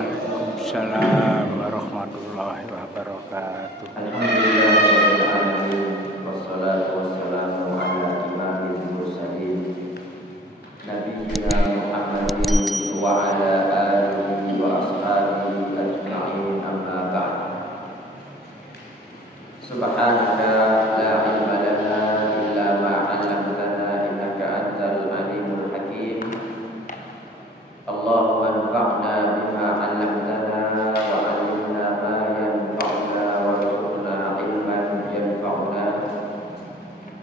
Waalaikumsalam warahmatullahi wabarakatuh. Alhamdulillahirrahmanirrahim. Wassalatu wassalamu ala imamil mursalin Nabiyyina Muhammadin wa ala alihi wa ashabihi ajma'in, amma ba'd. Subhanaka la ilma lana illa ma 'allamtana innaka antal alimul hakim. Allahumma anfa'na bima 'allamtana wa 'allimna ma yanfa'una warzuqna 'ilman yanfa'una.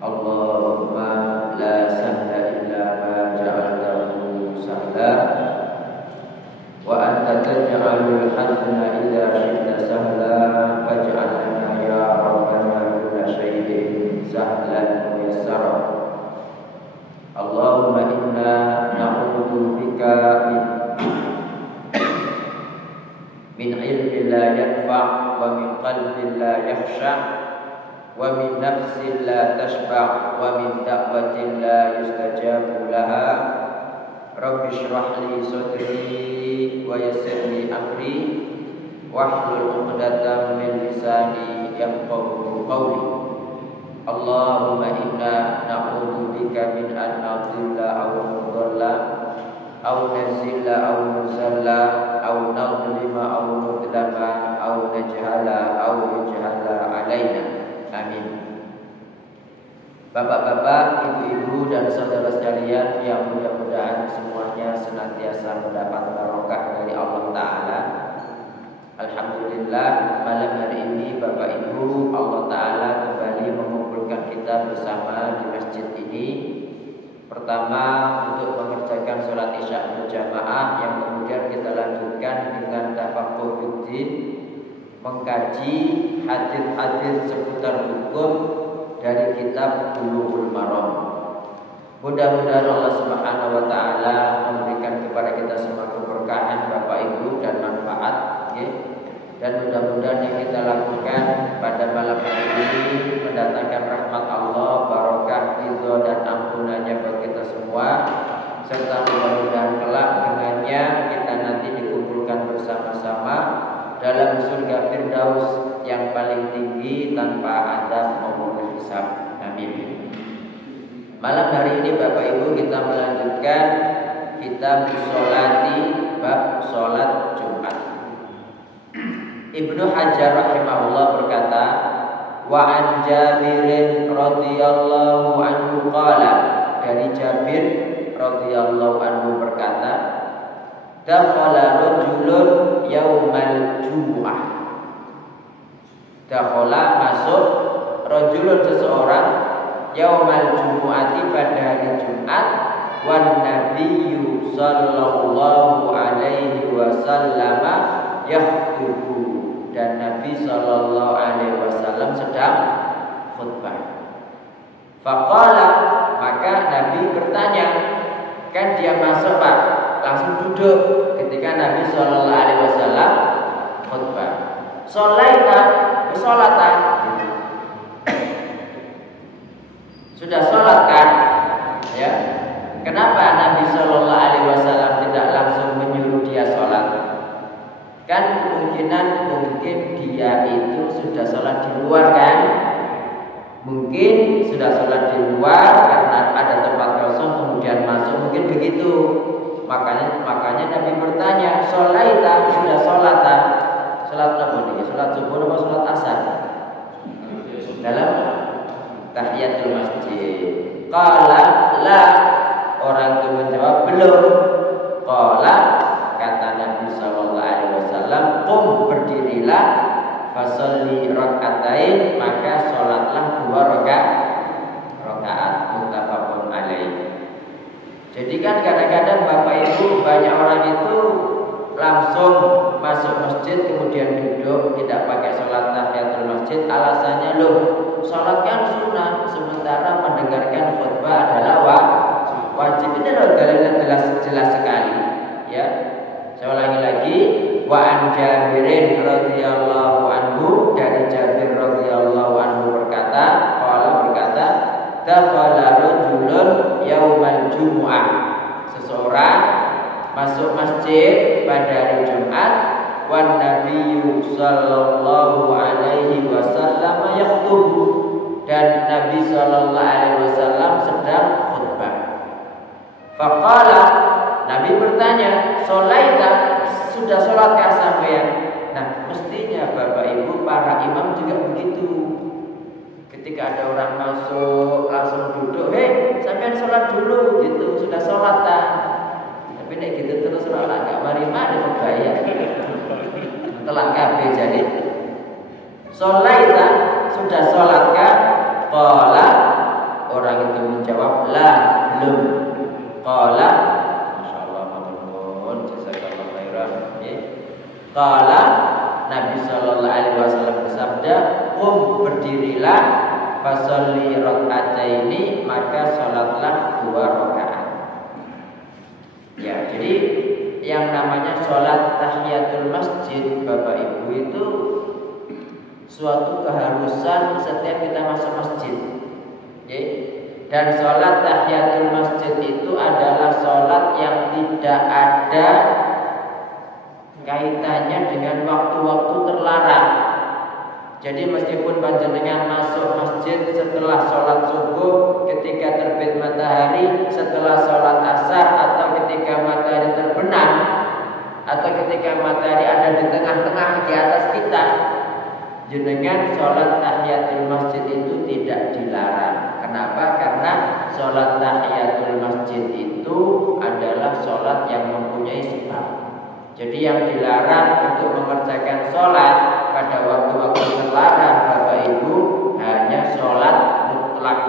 Allahumma la sahla illa ma ja'altahu sahla wa anta taj'alul hazna idza syi'ta sahla faj'al lana ya rabbana kulla shay'in sahlan muyassara. Allahumma inna na'udzu bika min ilmin la yanfa' wa min qalbin la yakhsha' wa min nafsin la tashba' wa min da'watin la yustajabu laha. Rabbi shrah li sadri wa yassir li amri wahlul 'uqdatam min lisani yafqahu qawli. Allahumma inna na'udzu bika min an nadhilla aw nudalla aw nazilla aw nuzalla aw nadhlima aw nudlama aw najhala aw yujhala alaina. Amin. Bapak-bapak, ibu-ibu dan saudara sekalian yang mudah-mudahan semuanya senantiasa mendapat barokah dari Allah Ta'ala. Alhamdulillah, malam hari ini Bapak Ibu, Allah Ta'ala kembali mengumpulkan kita bersama di masjid ini. Pertama, untuk mengerjakan sholat isya berjamaah, yang kemudian kita lanjutkan dengan tafaqquh fiddin, mengkaji hadis-hadis seputar hukum dari kitab Bulughul Maram. Mudah-mudahan Allah Subhanahu wa Ta'ala memberikan kepada kita semua keberkahan Bapak Ibu dan manfaat, dan mudah-mudahan yang kita lakukan pada malam hari ini mendatangkan rahmat Allah, barokah, ridho dan ampunannya bagi kita semua, serta mudah-mudahan kelak dengannya kita nanti dikumpulkan bersama-sama dalam surga Firdaus yang paling tinggi tanpa adab maupun hisab. Amin. Malam hari ini Bapak Ibu kita melanjutkan kitab Sholati, bab sholat Jumat. Ibnu Hajar rahimahullah berkata, wa an Jabirin radhiyallahu anhu qala, dari Jabir radhiyallahu anhu berkata, dakhala rajulun yaumal jumu'ah. Dakhala masuk rajulun seseorang yaumal jumu'ati pada hari Jumat, wan nabiyyu sallallahu alaihi wasallam yakhutubu, dan Nabi sallallahu alaihi wasallam sedang khutbah. Faqala, maka Nabi bertanya, kan dia masuk Pak, langsung duduk ketika Nabi sallallahu alaihi wasallam khutbah. Sholaita, bersolatan. Sudah sholat kan? Ya. Kenapa Nabi sallallahu alaihi wasallam tidak langsung menyuruh dia sholat? Kan kemungkinan mungkin dia itu sudah sholat di luar kan? Mungkin sudah sholat di luar karena ada tempat kosong kemudian masuk, mungkin begitu. Makanya Nabi bertanya, sholaita, sudah sholatan? Sholat apa nih? Sholat subuh atau sholat asar? Dalam tahiyatul masjid. Qala la, orang itu menjawab belum. Qala, kata Nabi sallallahu alaihi wasallam, qum, berdirilah, fasalli rakaatain, maka salatlah 2 rakaat, muttafaqun alaih. Jadi kan kadang-kadang Bapak Ibu, banyak orang itu langsung masuk masjid kemudian duduk, tidak pakai sholat tahiyatul masjid. Alasannya, loh, sholat kan sunnah, sementara mendengarkan khutbah adalah wajib. Ini loh dalilnya jelas sekali, ya. Saya ulangi lagi, wa an Jabirin radhiyallahu anhu, dari Jabir radhiyallahu anhu berkata, dakhala rajulun yaumal jumu'ah, seseorang masuk masjid pada hari Jumat, wan Nabiyyu sallallahu alaihi wasallam yakhtub, dan Nabi sallallahu alaihi wasallam sedang khutbah. Faqala, Nabi bertanya, "Sholaita, sudah sholatkah sampean?" Nah, mestinya Bapak Ibu para imam juga begitu. Ketika ada orang masuk langsung duduk, "Hei, sampean sholat dulu," gitu. "Sudah sholat tak?" Tapi nek gitu terus ora gak mari-mari gaya. Telah kabeh jadi. "Sholaita, sudah sholatkah?" Qala, orang itu menjawab, "La, belum." Qala, masyaallah matur jazakallahu khairan. Qala, Nabi sallallahu alaihi wasallam bersabda, "Qum, berdirilah, fasholli raka'ataini, maka salatlah 2 rakaat." Ya, jadi yang namanya sholat tahiyatul masjid Bapak Ibu itu suatu keharusan setiap kita masuk masjid. Ya. Dan sholat tahiyatul masjid itu adalah sholat yang tidak ada kaitannya dengan waktu-waktu terlarang. Jadi meskipun panjenengan masuk masjid setelah sholat subuh, ketika terbit matahari, setelah sholat asar, atau ketika matahari terbenam, atau ketika matahari ada di tengah-tengah di atas kita, jenengan sholat tahiyatul masjid itu tidak dilarang. Kenapa? Karena sholat tahiyatul masjid itu adalah sholat yang mempunyai sebab. Jadi yang dilarang untuk mengerjakan sholat pada waktu-waktu terlarang Bapak Ibu hanya sholat mutlak.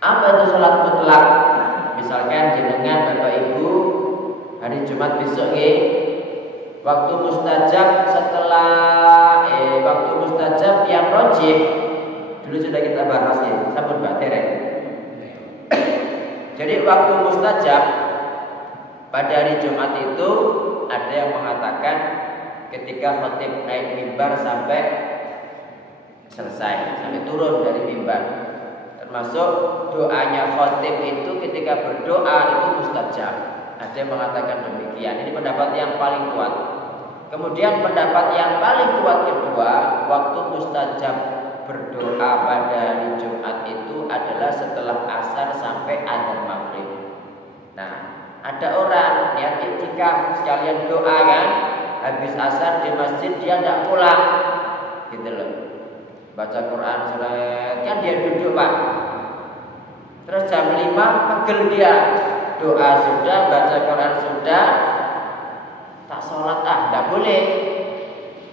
Apa itu sholat mutlak? Misalkan jenengan Bapak Ibu hari Jumat besok waktu mustajab setelah waktu mustajab yang rojih dulu sudah kita bahas ya, sampun batere. Jadi waktu mustajab pada hari Jumat itu ada yang mengatakan ketika khatib naik mimbar sampai selesai, sampai turun dari mimbar. Termasuk doanya khatib itu ketika berdoa itu mustajab. Ada yang mengatakan demikian. Ini pendapat yang paling kuat. Kemudian pendapat yang paling kuat kedua, waktu mustajab berdoa pada hari Jumat itu adalah setelah asar sampai adzan maghrib. Nah, ada orang niat iktikaf sekalian doa kan, habis asar di masjid dia tidak pulang, gitu loh. Baca Quran surat, kan dia duduk Pak. Terus jam 5 pegel dia, doa sudah, baca Quran sudah, tak sholat tidak boleh.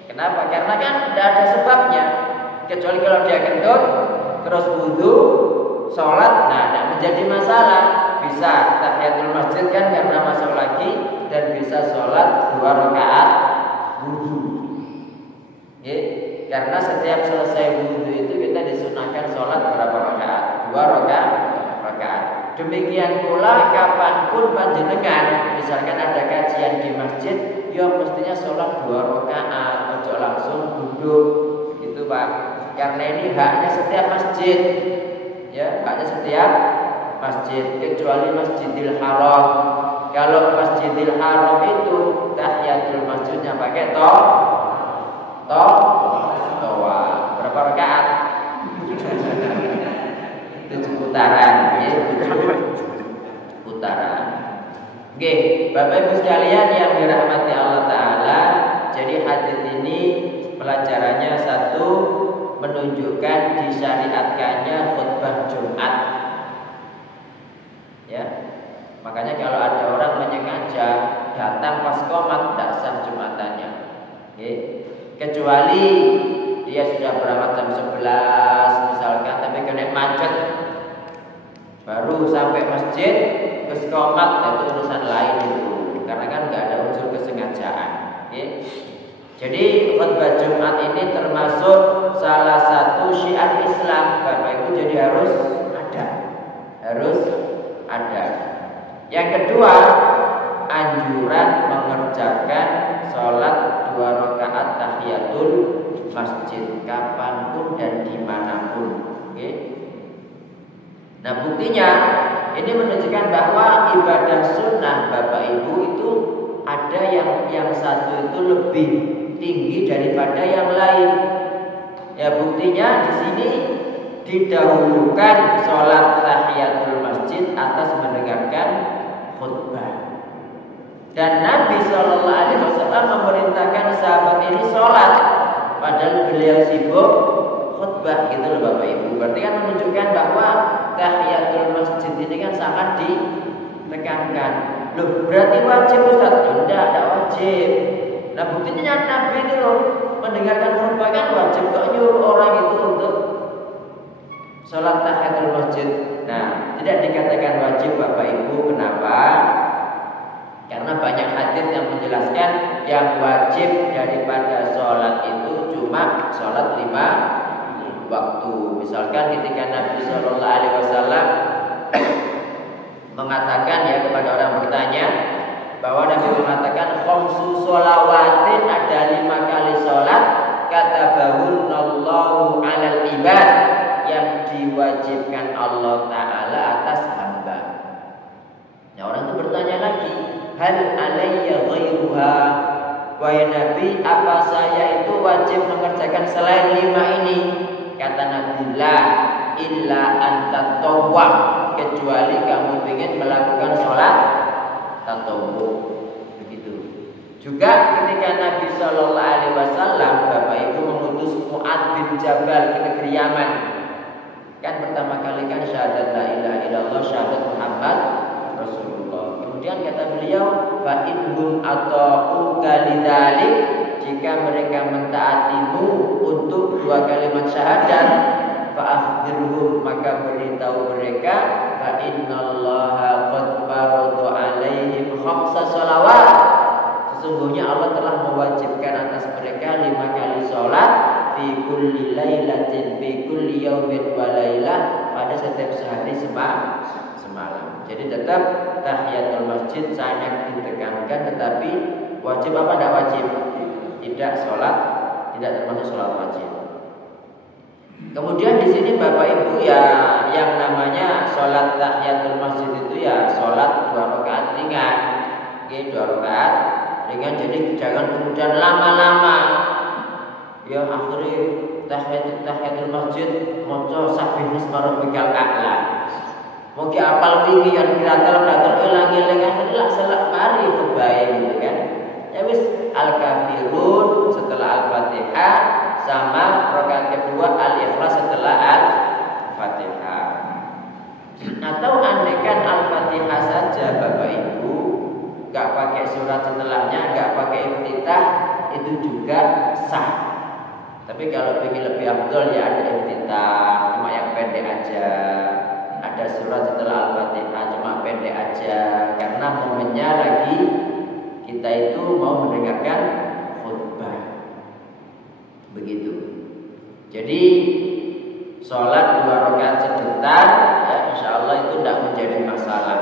Kenapa? Karena kan tidak ada sebabnya. Kecuali kalau dia kentut, terus wudhu, sholat, nah tidak menjadi masalah. Bisa tahiyatul masjid kan karena masuk lagi, dan bisa sholat 2 rakaat wudhu. Karena setiap selesai wudhu itu kita disunahkan sholat berapa rakaat? 2 rakaat. Demikian pula kapanpun panjenengan, misalkan ada kajian di masjid, ya mestinya sholat 2 rakaat, ojo langsung duduk, gitu Pak. Karena ini haknya setiap masjid, ya haknya setiap masjid, kecuali Masjidil Haram. Kalau Masjidil Haram itu tahiyatul masjidnya pakai toa. Berapa rakaat? 7 putaran, ya, 7 putaran. Oke, Bapak Ibu sekalian yang dirahmati Allah Ta'ala, jadi hadis ini pelajarannya satu, menunjukkan disyariatkannya khutbah Jumat. Ya, makanya kalau ada orang menyengaja datang pas qomat, tidak sah Jumatannya. Oke. Kecuali dia sudah berangkat jam 11 misalkan, tapi kena macet, baru sampai masjid terus qomat, itu urusan lain itu. Karena kan nggak ada unsur kesengajaan. Oke. Jadi khutbah Jumat ini termasuk salah satu syiar Islam Bapak Ibu, jadi harus ada. Yang kedua, anjuran mengerjakan sholat 2 rakaat tahiyatul masjid kapanpun dan dimanapun. Nah buktinya ini menunjukkan bahwa ibadah sunnah Bapak Ibu itu ada yang satu itu lebih tinggi daripada yang lain. Ya buktinya di sini didahulukan sholat tahiyatul masjid atas mendengarkan khutbah. Dan Nabi Shallallahu Alaihi Wasallam memerintahkan sahabat ini sholat, padahal beliau sibuk khutbah, gitu loh Bapak Ibu. Berarti kan menunjukkan bahwa tahiyatul masjid ini kan sangat ditekankan. Loh, berarti wajib Ustaz? Tidak wajib. Nah buktinya Nabi ini loh mendengarkan khutbah kan wajib, kok nyuruh orang itu untuk sholat tahiyatul masjid. Nah, tidak dikatakan wajib Bapak Ibu. Kenapa? Karena banyak hadis yang menjelaskan yang wajib daripada sholat itu cuma sholat 5 waktu. Misalkan ketika Nabi Shallallahu Alaihi Wasallam mengatakan ya kepada orang bertanya, bahwa Nabi mengatakan khamsu sholawatin, ada 5 kali sholat katabahunallahu alal ibad, yang diwajibkan Allah Ta'ala atas hamba. Nah orang itu bertanya lagi, hal alayya ghairuha, wahai Nabi, apa saya itu wajib mengerjakan selain 5 ini? Kata Nabi, la illa anta tawwab, kecuali kamu ingin melakukan sholat tatawwu. Begitu. Juga ketika Nabi Shallallahu Alaihi Wasallam Bapak Ibu mengutus Mu'adz bin Jabal ke negeri Yaman, kan pertama kali kan syahadat la ilaha illallah, syahadat Muhammad Rasulullah. Kemudian kata beliau, fa inhum ata'uka lidzalik, jika mereka mentaatimu untuk 2 kalimat syahadat, fa akhbirhum, maka beritahu mereka, fa innallaha qad farada alaihim 5 sholawat, sesungguhnya Allah telah mewajibkan atas mereka 5 kali sholat, fi kulli lailatin, fi kulli yaumin wa lailah, pada setiap sehari semalam. Jadi tetap tahiyatul masjid sangat ditekankan, tetapi wajib apa tidak wajib? Tidak, sholat tidak termasuk sholat wajib. Kemudian di sini Bapak Ibu ya, yang namanya sholat tahiyatul masjid itu ya sholat 2 rakaat ringan, oke, 2 rakaat ringan. Jadi jangan kemudian lama-lama. Ya akhirnya tahiyatul masjid maca sabih isma rabbikal a'la. Mungkin apal wingi yang kiratal elang-elang akhirnya selak mari kebaik gitu kan. Ya wis al-kafirun setelah al-Fatihah, sama rakaat kedua al-Ikhlas setelah al-Fatihah. Atau andaikan al-Fatihah saja Bapak Ibu, enggak pakai surat setelahnya, enggak pakai iftitah, itu juga sah. Tapi kalau ingin lebih afdol ya ada iftitah, cuma yang pendek aja. Ada surat setelah Al-Fatihah, cuma pendek aja. Karena momennya lagi kita itu mau mendengarkan khutbah. Begitu. Jadi sholat 2 rakaat sebentar, ya insya Allah itu tidak menjadi masalah.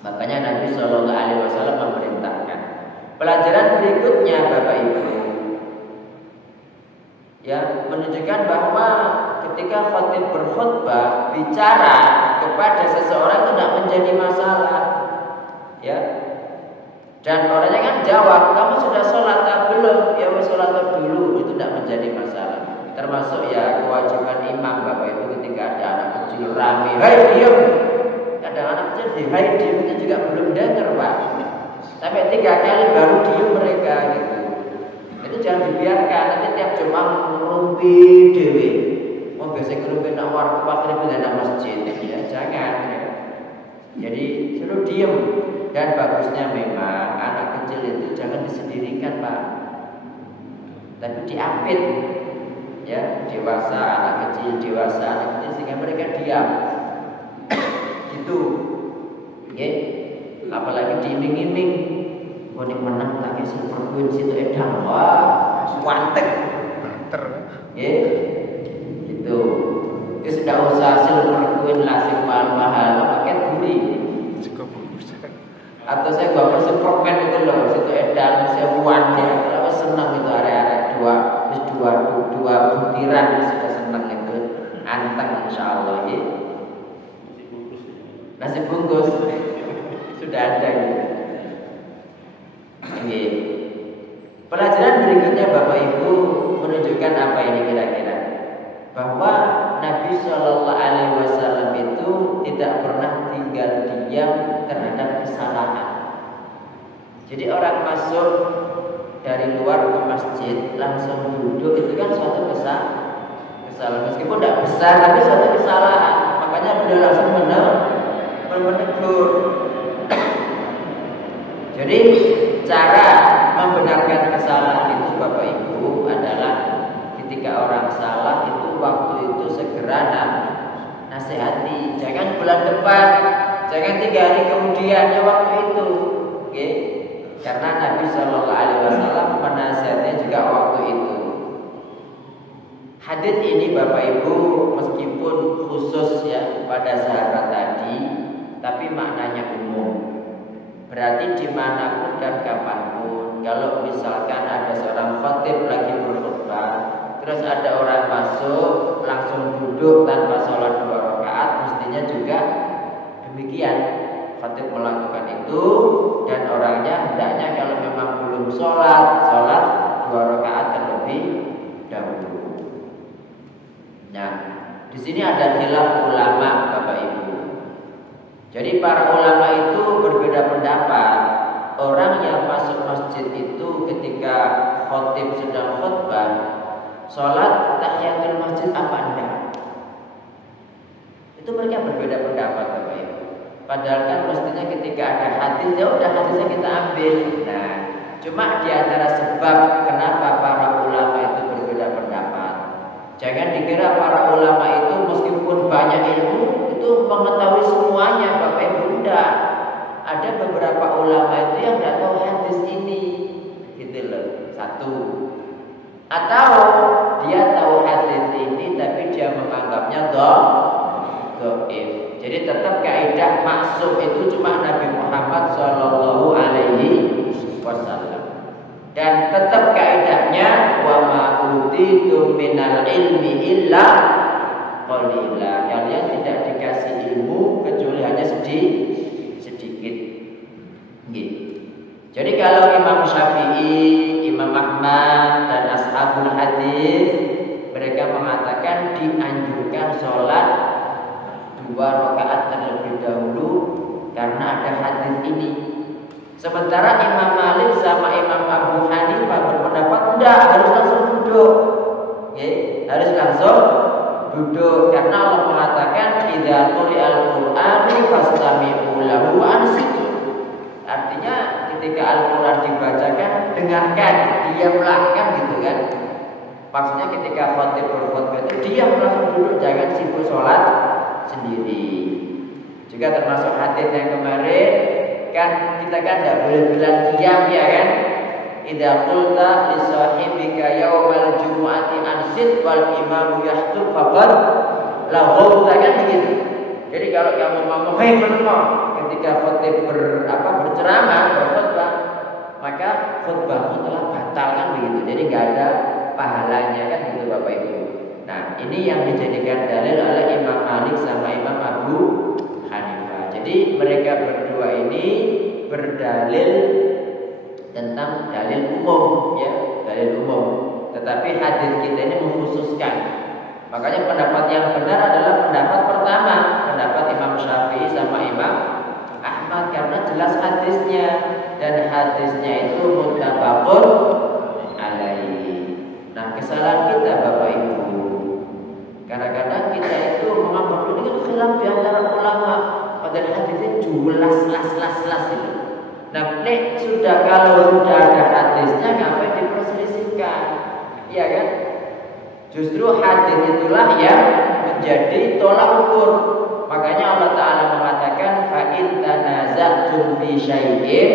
Makanya Nabi Shallallahu Alaihi Wasallam memerintahkan. Pelajaran berikutnya Bapak Ibu, ya menunjukkan bahwa ketika khatib berkhutbah bicara kepada seseorang itu tidak menjadi masalah, ya. Dan orangnya kan jawab, kamu sudah sholat belum? Ya sholat dulu, itu tidak menjadi masalah. Termasuk ya kewajiban imam Bapak Ibu ketika ada anak kecil rame, hai diam. Kadang anak kecil di hai diam itu juga belum dengar Pak. Sampai 3 kali baru diam mereka gitu. Itu jangan dibiarkan, nanti tiap Jumat ngerumpi dewi. Mau biasa ngerumpi nak wakil pindah masjid, ya jangan. Ya. Jadi suruh diem. Dan bagusnya memang anak kecil itu jangan disendirikan Pak, tapi diapit. Ya dewasa anak kecil, sehingga mereka diam. Gitu. Ya. Apalagi diiming-iming. Konek menang tak kasih perkuin situ edang, wah wantek, ya, gitu. Ya sudah usah hasil perkuin lasing mahal-mahal, pakai buri. Atau saya bawa superman itu loh, situ edang, saya wantek, kalau senang itu area-area dua butiran sudah senang itu, anteng insya Allah ya. nasi bungkus sudah ada gitu. Oke. Pelajaran berikutnya Bapak Ibu menunjukkan apa ini kira-kira? Bahwa Nabi Shallallahu Alaihi Wasallam itu tidak pernah tinggal diam terhadap kesalahan. Jadi orang masuk dari luar ke masjid langsung duduk itu kan suatu kesalahan, meskipun tidak besar tapi suatu kesalahan. Makanya beliau langsung menegur. Jadi cara membenarkan kesalahan itu Bapak Ibu adalah ketika orang salah itu waktu itu segera nasihati. Jangan bulan depan, jangan 3 hari kemudiannya waktu itu. Oke? Karena Nabi Shallallahu Alaihi Wasallam menasihatinya juga waktu itu. Hadits ini Bapak Ibu meskipun khusus ya pada sahabat tadi, tapi maknanya umum. Berarti dimanapun dan kapanpun, kalau misalkan ada seorang khatib lagi berkhutbah, terus ada orang masuk langsung duduk tanpa sholat 2 rakaat, mestinya juga demikian. Khatib melakukan itu dan orangnya hendaknya kalau memang belum sholat 2 rakaat terlebih dahulu. Nah, di sini ada khilaf ulama Bapak Ibu. Jadi para ulama itu berbeda pendapat. Orang yang masuk masjid itu ketika khatib sedang khutbah, sholat tahiyatul masjid apa enggak? Itu mereka berbeda pendapat Bapak Ibu. Padahal kan mestinya ketika ada hadis, ya udah hadisnya kita ambil. Nah, cuma di antara sebab kenapa para ulama itu berbeda pendapat. Jangan dikira para ulama itu meskipun banyak ilmu itu mengetahui semuanya, Bapak Ibu. Enggak. Ada beberapa ulama itu yang tidak tahu hadis ini, gitu loh. Satu. Atau dia tahu hadis ini tapi dia menganggapnya dhaif. Jadi tetap kaidah maksum itu cuma Nabi Muhammad Shallallahu Alaihi Wasallam. Dan tetap kaidahnya wa ma utitum minal ilmi illa qalila. Kalian tidak dikasih ilmu kecuali hanya sedikit. Jadi kalau Imam Syafi'i, Imam Ahmad dan ashabul hadis mereka mengatakan dianjurkan sholat 2 rakaat terlebih dahulu karena ada hadis ini. Sementara Imam Malik sama Imam Abu Hanifah berpendapat tidak, harus langsung duduk. Harus langsung duduk karena Allah mengatakan idza quri'al Qur'anu fastami'u lahu wa ansitu. Artinya ketika Al-Qur'an dibacakan dengarkan, diamlah kan gitu kan. Maksudnya ketika khatib berkhutbah itu diam langsung duduk, jangan sibuk sholat sendiri. Juga termasuk hadis yang kemarin kan kita kan tidak boleh bilang diam ya kan. Idza qulta li sahibika yaumal jumu'ati ansit wal imamu yahtub faqad laghawta kan begitu. Jadi kalau kamu ngomong hei menengok ketika khatib berceramah berkhutbah, maka khutbahmu telah batal kan begitu. Jadi enggak ada pahalanya kan gitu Bapak Ibu. Nah, ini yang dijadikan dalil oleh Imam Malik sama Imam Abu Hanifah. Jadi mereka berdua ini berdalil tentang dalil umum ya, dalil umum. Tetapi hadis kita ini mengkhususkan. Makanya pendapat yang benar adalah pendapat pertama, pendapat Imam Syafi'i sama Imam Ahmad karena jelas hadisnya dan hadisnya itu muttafaqun alaihi. Nah, kesalahan kita Bapak Ibu, kadang-kadang kita itu menganggap ini kan khilaf di antara ulama, padahal hadisnya jelas itu. Nah, kalau sudah ada hadisnya ngapain diperselisihkan? Iya kan? Justru hadis itulah yang menjadi tolak ukur. Makanya Allah Ta'ala mengatakan fa in tanaza'tum fi syai'in,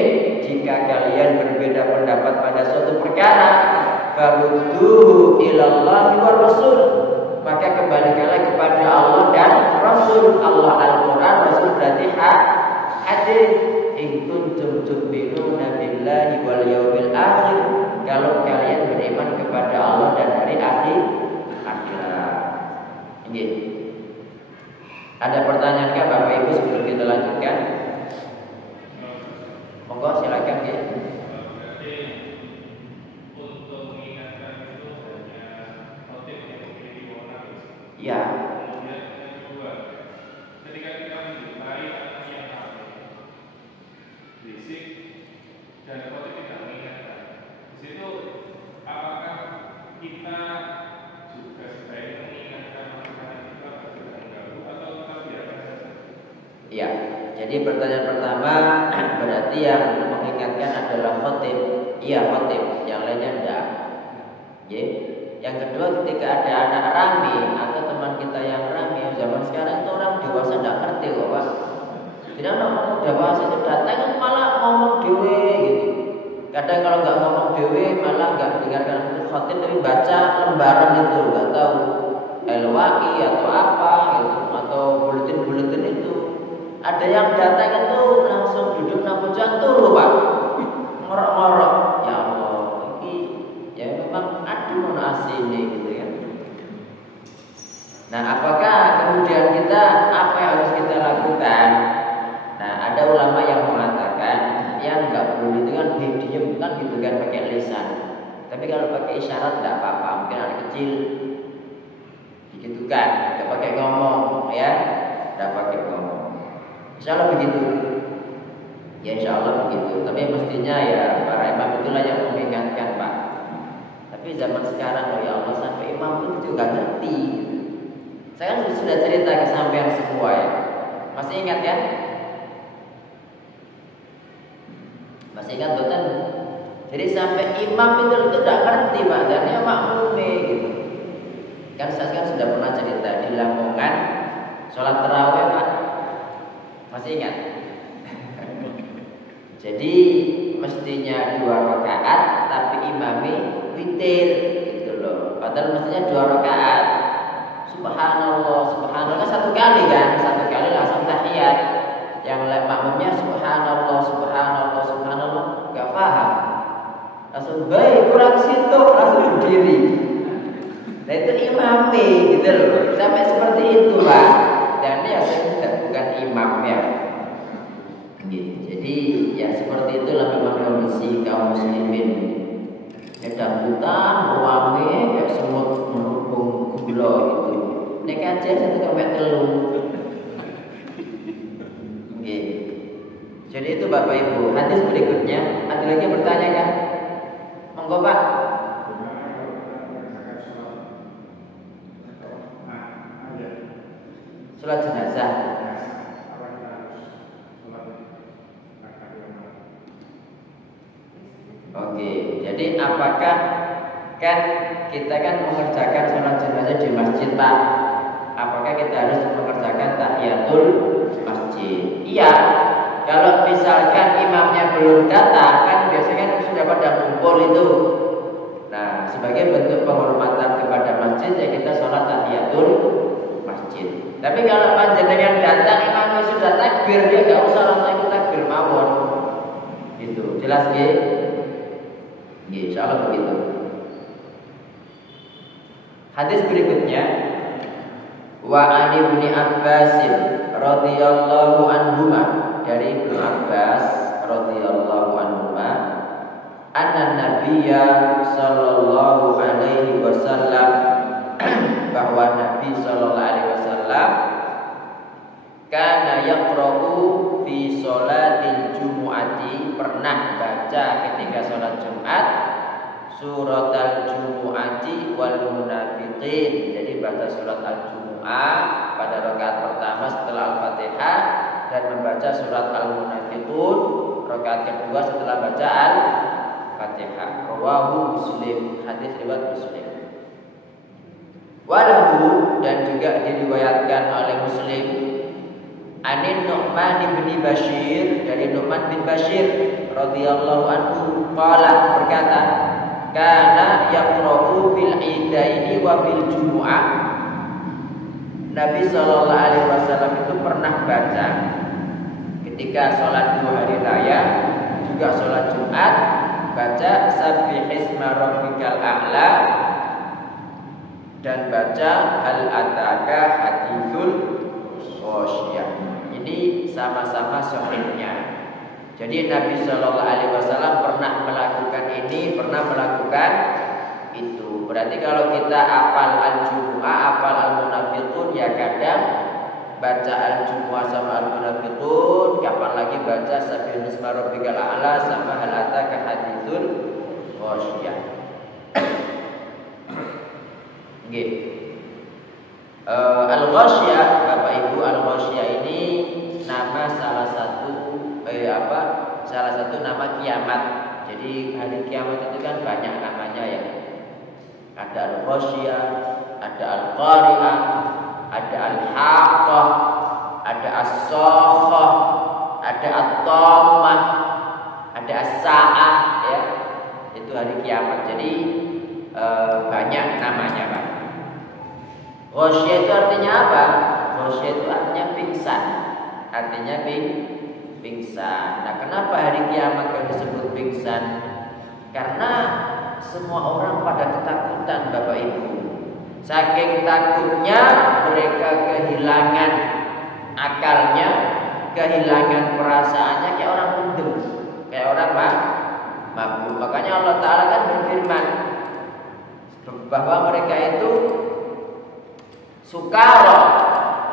jika kalian berbeda pendapat pada suatu perkara, farudduhu ilallahi war rasul, maka kembalikanlah kepada Allah dan Rasul. Allah Al-Quran, Rasul berarti hadis. In kuntum tu'minuna billahi wal yawmil akhir, kalau kalian beriman kepada Allah dan hari akhirat. Ini ada pertanyaan Bapak Ibu sebelum kita lanjut? Iya. Jadi pertanyaan pertama berarti yang mengingatkan adalah khotib. Iya khotib, yang lainnya enggak. Ya. Yang kedua ketika ada anak rame atau teman kita yang rame, zaman sekarang itu orang dewasa enggak ngerti kok Pak. Tidak orang dewasa itu datang malah ngomong dewe gitu. Kadang kalau nggak ngomong dewe malah nggak dengarkan khotib tapi baca lembaran itu nggak tahu LWI atau apa gitu atau buletin-buletin itu. Ada yang datang itu langsung duduk nampujang turu Pak, ngorok-ngorok. Ya Allah, ini ya memang ada mana asini gitu kan. Nah, apakah kemudian kita apa yang harus kita lakukan? Nah, ada ulama yang mengatakan yang nggak boleh itu kan diem kan gitu kan pakai lisan. Tapi kalau pakai isyarat tidak apa-apa. Mungkin anak kecil gitu kan, tidak pakai ngomong ya, tidak pakai ngomong. Insya Allah begitu. Ya insya Allah begitu. Tapi mestinya ya para imam itulah yang mengingatkan Pak. Tapi zaman sekarang ya Allah sampai imam pun juga nggak ngerti. Saya kan sudah cerita ke sampean semua ya. Masih ingat kan? Masih ingat betul? Jadi sampai imam itu tidak ngerti Pak. Dan dia makmume gitu. Kan saya kan sudah pernah cerita di Lamongan sholat tarawih Pak. Masih ingat? Jadi mestinya 2 rakaat tapi imami witir gitu loh. Padahal mestinya 2 rakaat. Subhanallah, subhanallah 1 kali kan? 1 kali langsung tahiyat. Yang makmumnya subhanallah, subhanallah, subhanallah enggak paham. Langsung baik kurang situ langsung berdiri. Nah itu imami gitu loh. Sampai seperti itu Pak. Dan ya saya bukan imam ya. Jadi ya seperti itulah memang kondisi kaum muslimin. Ya dangdutan, ruame, kayak semut merubung gula gitu. Nek aja satu kawet telu. Jadi itu Bapak Ibu. Hadis berikutnya, ada lagi yang bertanya kan? Monggo Pak. Salat jenazah. Oke, jadi apakah kan kita kan mengerjakan sholat jenazah di masjid Pak? Apakah kita harus mengerjakan tahiyatul masjid? Iya. Kalau misalkan imamnya belum datang, kan biasanya sudah pada kumpul itu. Nah, sebagai bentuk penghormatan kepada masjid ya kita sholat tahiyatul masjid. Tapi kalau panjenengan datang imamnya sudah takbir, dia nggak usah langsung ikut takbir mawon. Gitu, jelas nggih? Insyaallah begitu. Hadis berikutnya wa Ali bin Abbas radhiyallahu anhuma, dari Ibnu Abbas radhiyallahu anhuma, anna Nabiyya sallallahu alaihi wasallam, bahwa Nabi sallallahu alaihi wasallam kana yaqra'u fi sholatil jumu'ati, pernah baca ketika sholat Jumat suratal jumu'ati wal munafiqin. Jadi baca surat al-jumu'ah pada rakaat pertama setelah al-fatihah dan membaca surat al-munafiqun rakaat kedua setelah baca al-fatihah. Rawahu Muslim, hadis riwayat Muslim. Walahu, dan juga diriwayatkan oleh Muslim, Anin Nu'man bin Bashir, dari Nu'man bin Bashir radhiyallahu anhu, qala, berkata, kana yaqra'u fil idaini wa fil jumu'ah. Nabi sallallahu alaihi wasallam itu pernah baca ketika sholat 2 hari raya juga sholat Jumat, baca sabbihisma rabbikal a'la dan baca hal ataka hadithul ghasyiyah. Ini sama-sama sahihnya. Jadi Nabi Shallallahu Alaihi Wasallam pernah melakukan ini, pernah melakukan itu. Berarti kalau kita hafal al-Jumu'ah, hafal al-Munafiqun, ya kadang baca al-Jumu'ah sama al-Munafiqun, kapan lagi baca sabbihisma rabbikal a'la sama hal ataka hadithul ghasyiyah. Al-Ghasyiyah, Bapak Ibu, al-Ghasyiyah ini nama apa? Salah satu nama kiamat. Jadi hari kiamat itu kan banyak namanya ya. Ada al-ghasyiyah, ada al-qari'ah, ada al-haqqah, ada as-sakhah, ada at-tammah, ada as-sa'ah ya. Itu hari kiamat. Jadi banyak namanya, Pak. Ghasyiyah itu artinya apa? Ghasyiyah itu artinya pingsan. Artinya pingsan. Nah, kenapa hari kiamat kalau disebut pingsan? Karena semua orang pada ketakutan, Bapak Ibu. Saking takutnya mereka kehilangan akalnya, kehilangan perasaannya, kayak orang mendem, kayak orang mabuk. Makanya Allah Ta'ala kan berfirman bahwa mereka itu sukara,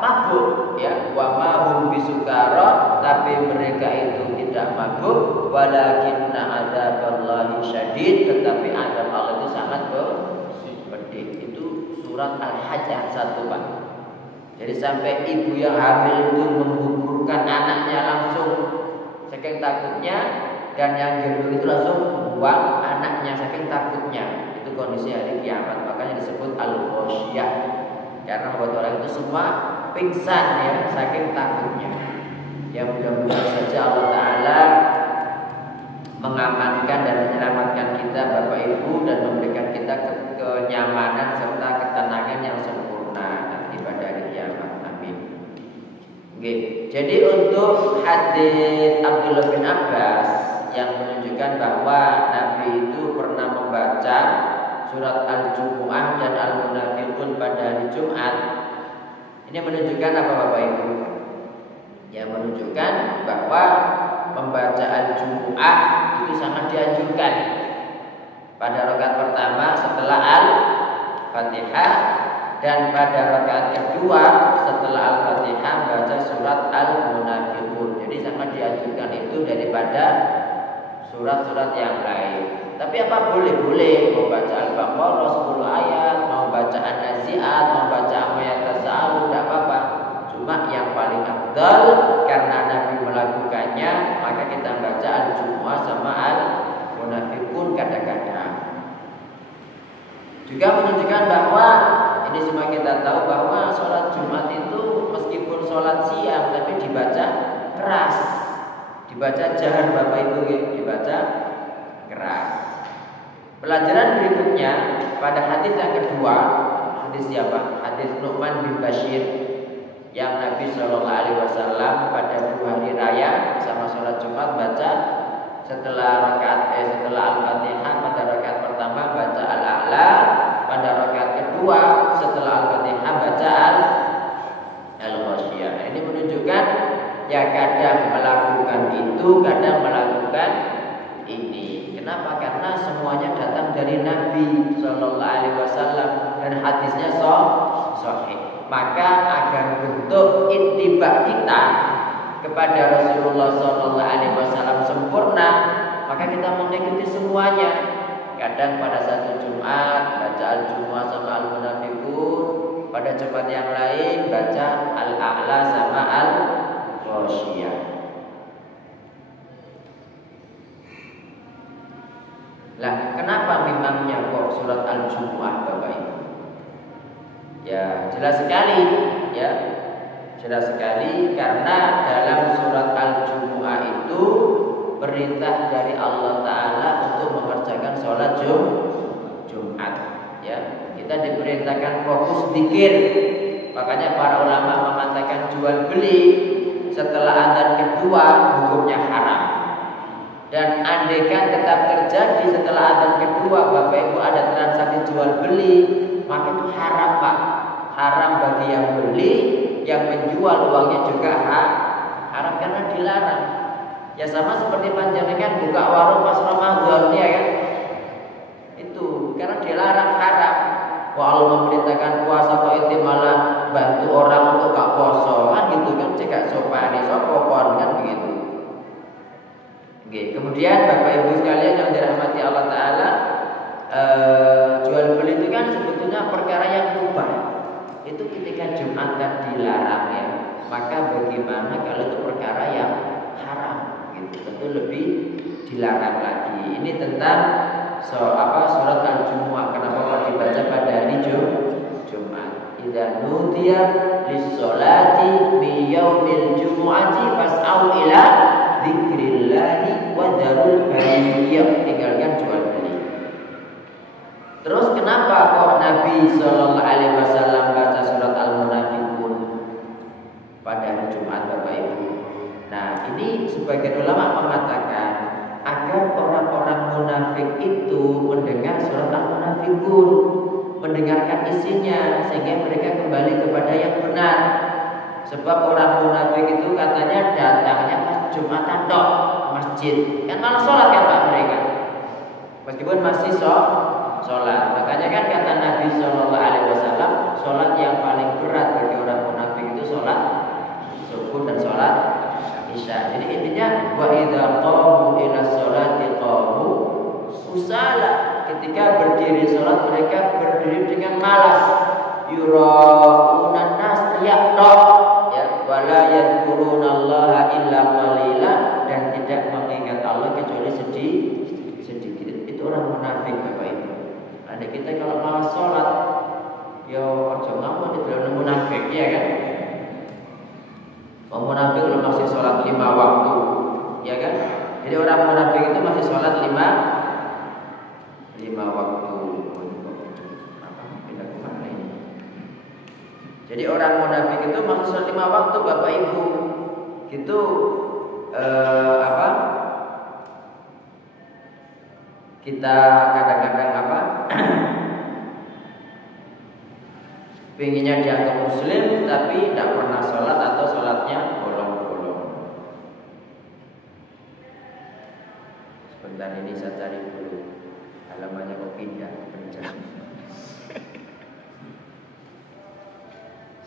mabuk ya, wa ma hum bisukara, tapi mereka itu tidak mabuk, walakinna adzaballahi syadid, tetapi azab Allah itu sangat pedih. Itu surat Al-Hajj 1, Pak. Jadi sampai ibu yang hamil itu menggugurkan anaknya langsung saking takutnya, dan yang gendut itu langsung buang anaknya saking takutnya. Itu kondisi hari kiamat, makanya disebut al-ghasyiyah. Karena buat orang itu semua pingsan ya, saking takutnya. Ya mudah-mudahan saja Allah Ta'ala mengamankan dan menyelamatkan kita Bapak Ibu, dan memberikan kita kenyamanan serta ketenangan yang sempurna nanti pada hari kiamat. Amin. Oke. Jadi untuk hadis Abdullah bin Abbas yang menunjukkan bahwa Nabi itu pernah membaca surat Al-Jumu'ah dan Al-Munafiqun pada hari Jumat, ini menunjukkan apa Bapak Ibu? Ya, menunjukkan bahwa membaca Al-Jumu'ah itu sangat dianjurkan pada rakaat pertama setelah Al-Fatihah, dan pada rakaat kedua setelah Al-Fatihah baca surat Al-Munafiqun. Jadi sangat dianjurkan itu daripada surat-surat yang lain. Tapi apa boleh mau baca Al-Baqarah 10 ayat, mau baca An-Nazi'at, mau baca Amma Yatasa'alu, tidak apa-apa. Cuma yang paling afdal karena Nabi melakukannya, maka kita baca Al-Jumu'ah sama Al-Munafiqun kadang-kadang. Juga menunjukkan bahwa ini semua kita tahu bahwa sholat Jumat itu meskipun sholat siang tapi dibaca keras, dibaca jahar Bapak Ibu, dibaca keras. Pelajaran berikutnya pada hadis yang kedua, hadis siapa? Hadis Nu'man bin Bashir yang Nabi SAW pada 2 hari raya sama sholat Jumat baca setelah Al-Fatihah pada rakaat pertama baca Al-A'la, pada rakaat kedua setelah Al-Fatihah baca Al-Ghasyiyah. Ini menunjukkan ya kadang melakukan itu, kadang melakukan ini. Kenapa? Karena semuanya datang dari Nabi SAW dan hadisnya sahih. Maka agar bentuk ittiba kita kepada Rasulullah SAW sempurna, maka kita mengikuti semuanya. Kadang pada satu Jumat baca Al-Jumu'ah sama Al-Munafiqun, pada Jumat yang lain baca Al-A'la sama Al-Ghasyiyah. Lah, kenapa memangnya kok surat Al-Jumu'ah Bapak Ibu? Ya, jelas sekali ya. Jelas sekali karena dalam surat Al-Jumu'ah itu perintah dari Allah Ta'ala untuk mengerjakan sholat Jumat ya. Kita diperintahkan fokus zikir. Makanya para ulama mengatakan jual beli setelah adzan kedua hukumnya haram. Dan andaikan tetap terjadi setelah adzan kedua Bapak Ibu ada transaksi jual beli, maka itu haram Pak. Haram bagi yang beli, yang menjual uangnya juga haram karena dilarang. Ya sama seperti panjenengan buka warung pas Ramadan ya kan. Itu karena dilarang, haram. Wah, Allah memerintahkan puasa kok itu malah bantu orang untuk gak poso kan gitu kan, cekak sopane sapa kon kan begitu. Oke, kemudian Bapak Ibu sekalian yang dirahmati Allah Ta'ala, jual beli itu kan sebetulnya perkara yang mubah. Itu ketika Jumat kan dilarang ya. Maka bagaimana kalau itu perkara yang haram gitu. dilarang lagi. Ini tentang surat Al-Jumu'ah. Kenapa kok dibaca pada hari Jumat? Idza nudiya lis-sholati min yaumil jumu'ati fas'au ila dzikrillahi wa dzarul bai'a. Tinggalkan jual beli. Terus kenapa kok Nabi sallallahu alaihi wasallam baca surat Al-Munafiqun pada hari Jumat, Bapak Ibu? Nah, ini sebagian ulama mengatakan agar orang-orang munafik itu mendengar surat Al-Munafiqun, mendengarkan isinya sehingga mereka kembali kepada yang benar. Sebab orang munafik itu katanya datangnya pas Jumatan tok ke masjid, kan malah sholat kan Pak mereka, meskipun masih sholat. Makanya kan kata Nabi Shallallahu Alaihi Wasallam, sholat yang paling berat bagi orang munafik itu sholat subuh dan sholat isya. Jadi intinya wa idza qamu ila sholati qamu usala. Ketika berdiri sholat mereka berdiri dengan malas. Yura'unan nas riya tok, ya, wala yadhkurunallaha illa qalila, dan tidak mengingat Allah kecuali sedikit. Itu orang munafik, Bapak Ibu. Ada kita kalau malas sholat, yo ojo ngamun itu orang munafik, ya kan? Orang munafik belum masih sholat 5 waktu, ya kan? Jadi orang munafik itu masih sholat 5 waktu. Jadi orang munafik itu masih sholat 5 waktu, Bapak Ibu. Gitu kita kadang-kadang pengennya dianggap muslim tapi tidak pernah sholat atau sholatnya bolong-bolong. Sebentar ini saya cari dulu halamannya, kok pindah pencet.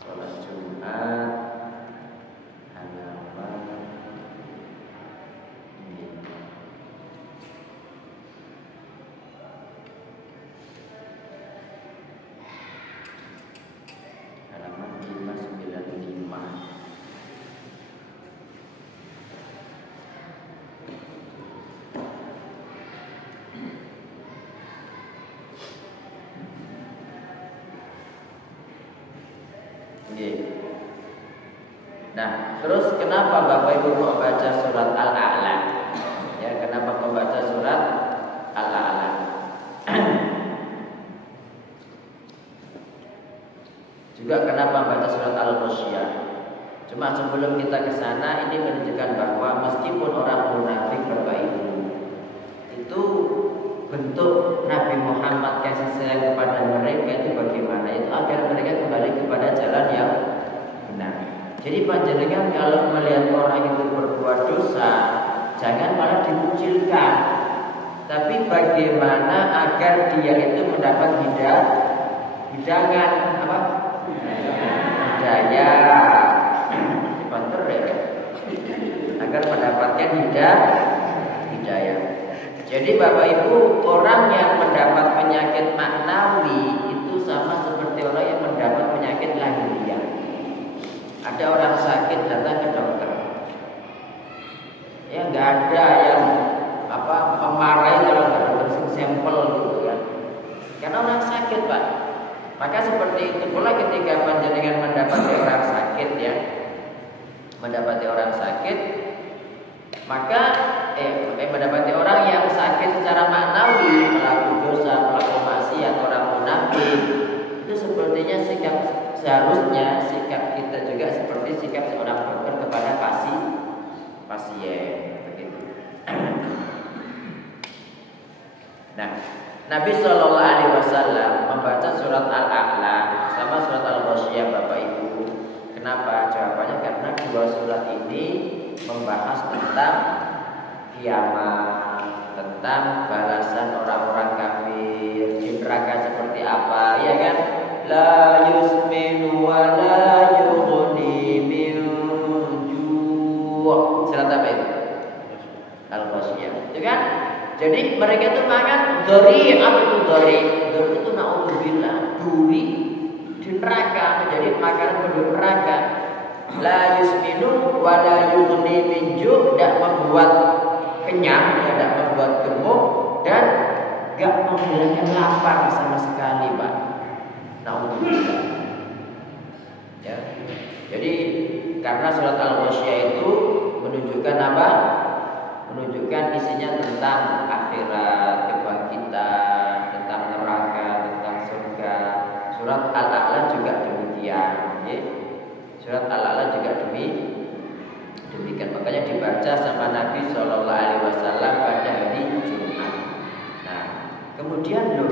Sholat Jumat halaman ini. Halaman 595. Nah, terus kenapa Bapak Ibu mau baca surat Al-A'la? Ya, kenapa membaca surat Al-A'la? Juga kenapa membaca surat Al-Ghasyiyah? Cuma sebelum kita ke sana, ini menunjukkan bahwa meskipun orang munafik, Bapak Ibu, itu bentuk Nabi Muhammad kasih sayang kepada mereka itu bagaimana? Itu agar mereka kembali kepada jalan yang benar. Jadi panjenengan kalau melihat orang itu berbuat dosa, jangan malah dikucilkan, tapi bagaimana agar dia itu mendapat hidayah, agar mendapatkan hidayah. Jadi Bapak Ibu, orang yang mendapat penyakit maknawi itu sama seperti orang yang mendapat penyakit lahiriah. Ada orang sakit datang ke dokter, ya nggak ada yang memarahi kalau nggak dokter sampel gitu kan, karena orang sakit Pak. Maka seperti itu pula ketika panjenengan mendapati orang sakit, ya, mendapati orang sakit, maka mendapati orang yang sakit secara maknawi, pelaku dosa, pelaku maksiat, orang munafik, itu sepertinya seharusnya sikap kita juga seperti sikap seorang dokter kepada pasien, begitu. Nah, Nabi Shallallahu Alaihi Wasallam membaca surat Al-A'la sama surat Al-Ghasyiyah, Bapak Ibu. Kenapa? Jawabannya karena dua surat ini membahas tentang kiamat, tentang balasan orang-orang kafir di neraka seperti apa, ya kan? La yusminu wa la yughni min ju'. Surat apa itu? Al-Ghasyiyah, itu kan? Jadi mereka itu makan dori, apa itu dori? Dori itu naudzubillah, duri di neraka, menjadi makanan penduduk neraka. La yusminu wa la yughni min ju', tidak membuat kenyang, tidak membuat gemuk dan gak menghilangkan lapar sama sekali, Pak. Nauzubillah. Ya. Jadi karena surat Al-Ghasyiyah itu menunjukkan apa? Menunjukkan isinya tentang akhirat, kebangkitan, tentang neraka, tentang surga. Surat Al-A'la juga demikian, ya. Surat Al-A'la juga demikian. Makanya dibaca sama Nabi Shallallahu Alaihi Wasallam pada hari Jumat. Nah, kemudian loh,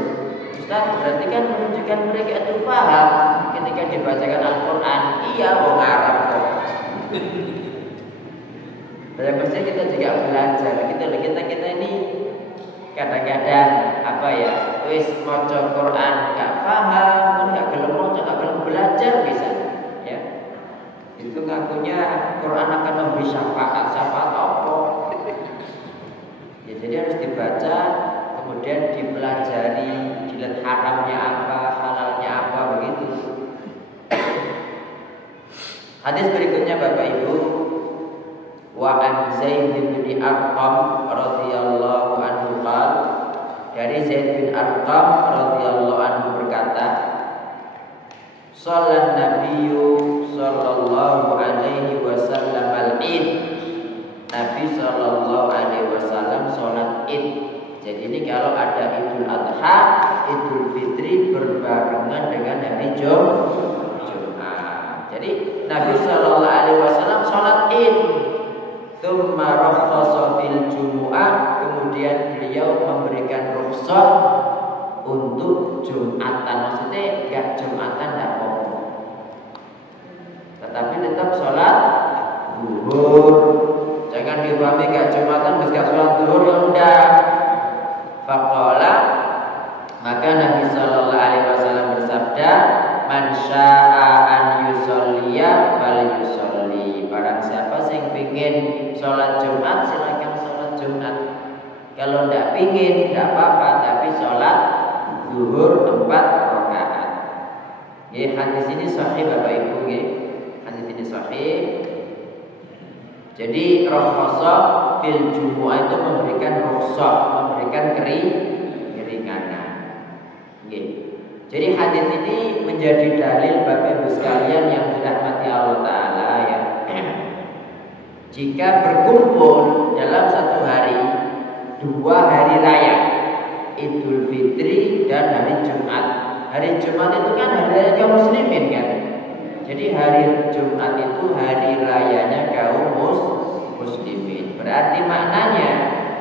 Ustaz, berarti kan menunjukkan mereka itu paham ketika dibacakan Al-Quran. Iya, wong Arab kok. Dan pasti kita juga belajar. Kita ini kadang-kadang apa ya, wis maca Quran gak paham, gak gelem maca, gak gelem belajar bisa. Ya, itu ngakunya Quran akan memberi syafaat apa? Ya, jadi harus dibaca, kemudian dipelajari, dilihat haramnya apa, halalnya apa, begitu. Hadis berikutnya Bapak Ibu, wa an Zaid bin Arqam radhiyallahu anhu qala, dari Zaid bin Arqam radhiyallahu anhu berkata, Shalan Nabiyyu sallallahu alaihi wasallam al-Id. Nabi sallallahu alaihi wasallam salat Id. Jadi ini kalau ada Idul Adha, Idul Fitri berbarengan dengan hari Jumat. Jadi Nabi sallallahu alaihi wasallam salat Id. Tsumma rakhasa fil Jumu'ah, kemudian beliau memberikan rukhsah untuk Jumatan. Maksudnya enggak Jumatan enggak apa-apa, tetapi tetap sholat zuhur. Jangan dipahami enggak Jumatan enggak sholat zuhur, enggak. Faqala, maka Nabi sallallahu alaihi wasallam bersabda, man syaa'a an yusolliya falyusolli. Barang siapa yang pingin sholat Jumat, silakan sholat Jumat. Kalau tidak pingin, tidak apa-apa, tapi sholat zuhur 4 rakaat. Ya, hadis ini sahih Bapak Ibu, ya. Hadis ini sahih. Jadi rakhasa fil Jumu'ah itu memberikan rukhsah, memberikan keringanan. Ya. Jadi hadis ini menjadi dalil Bapak Ibu sekalian yang dirahmati Allah Ta'ala, ya. Jika berkumpul dalam satu hari 2 hari raya, Idul Fitri dan hari Jumat. Hari Jumat itu kan hari raya kaum muslimin kan. Jadi hari Jumat itu hari rayanya kaum muslimin. Berarti maknanya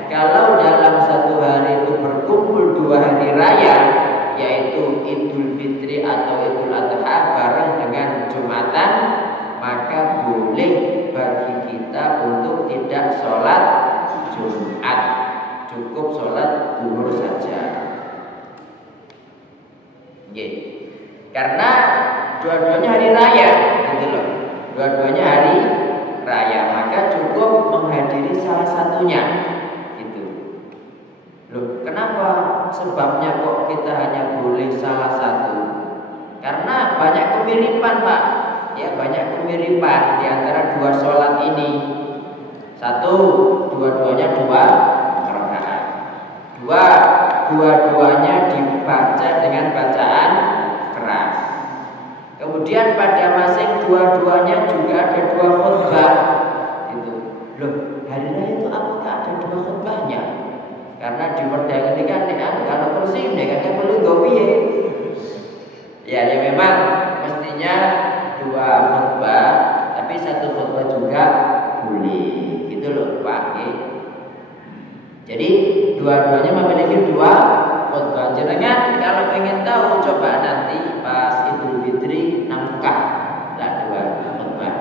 kalau dalam satu hari itu berkumpul 2 hari raya, yaitu Idul Fitri atau Idul Adha bareng dengan Jumatan, maka boleh bagi kita untuk tidak sholat Jumat, cukup sholat zuhur saja. Karena dua-duanya hari raya, gitu loh. Dua-duanya hari raya, maka cukup menghadiri salah satunya. Gitu. Loh, kenapa? Sebabnya kok kita hanya boleh salah satu? Karena banyak kemiripan, Pak. Ya, banyak kemiripan di antara 2 sholat ini. Satu, dua-duanya 2 rakaat. 2, dua-duanya dibaca dengan bacaan keras. Kemudian pada masing dua-duanya juga ada 2 khutbah. Gitu. Loh, hari raya itu apakah ada 2 khutbahnya? Karena di Medang ini kan kalau kursi ini kan perlu gopi. Ya memang mestinya 2 khutbah, tapi 1 khutbah juga boleh, gitu loh Pak. Jadi dua-duanya memiliki 2 khutbah. Jangan kalau ingin tahu, coba nanti pas Idul Fitri 6 lah 2 khutbah,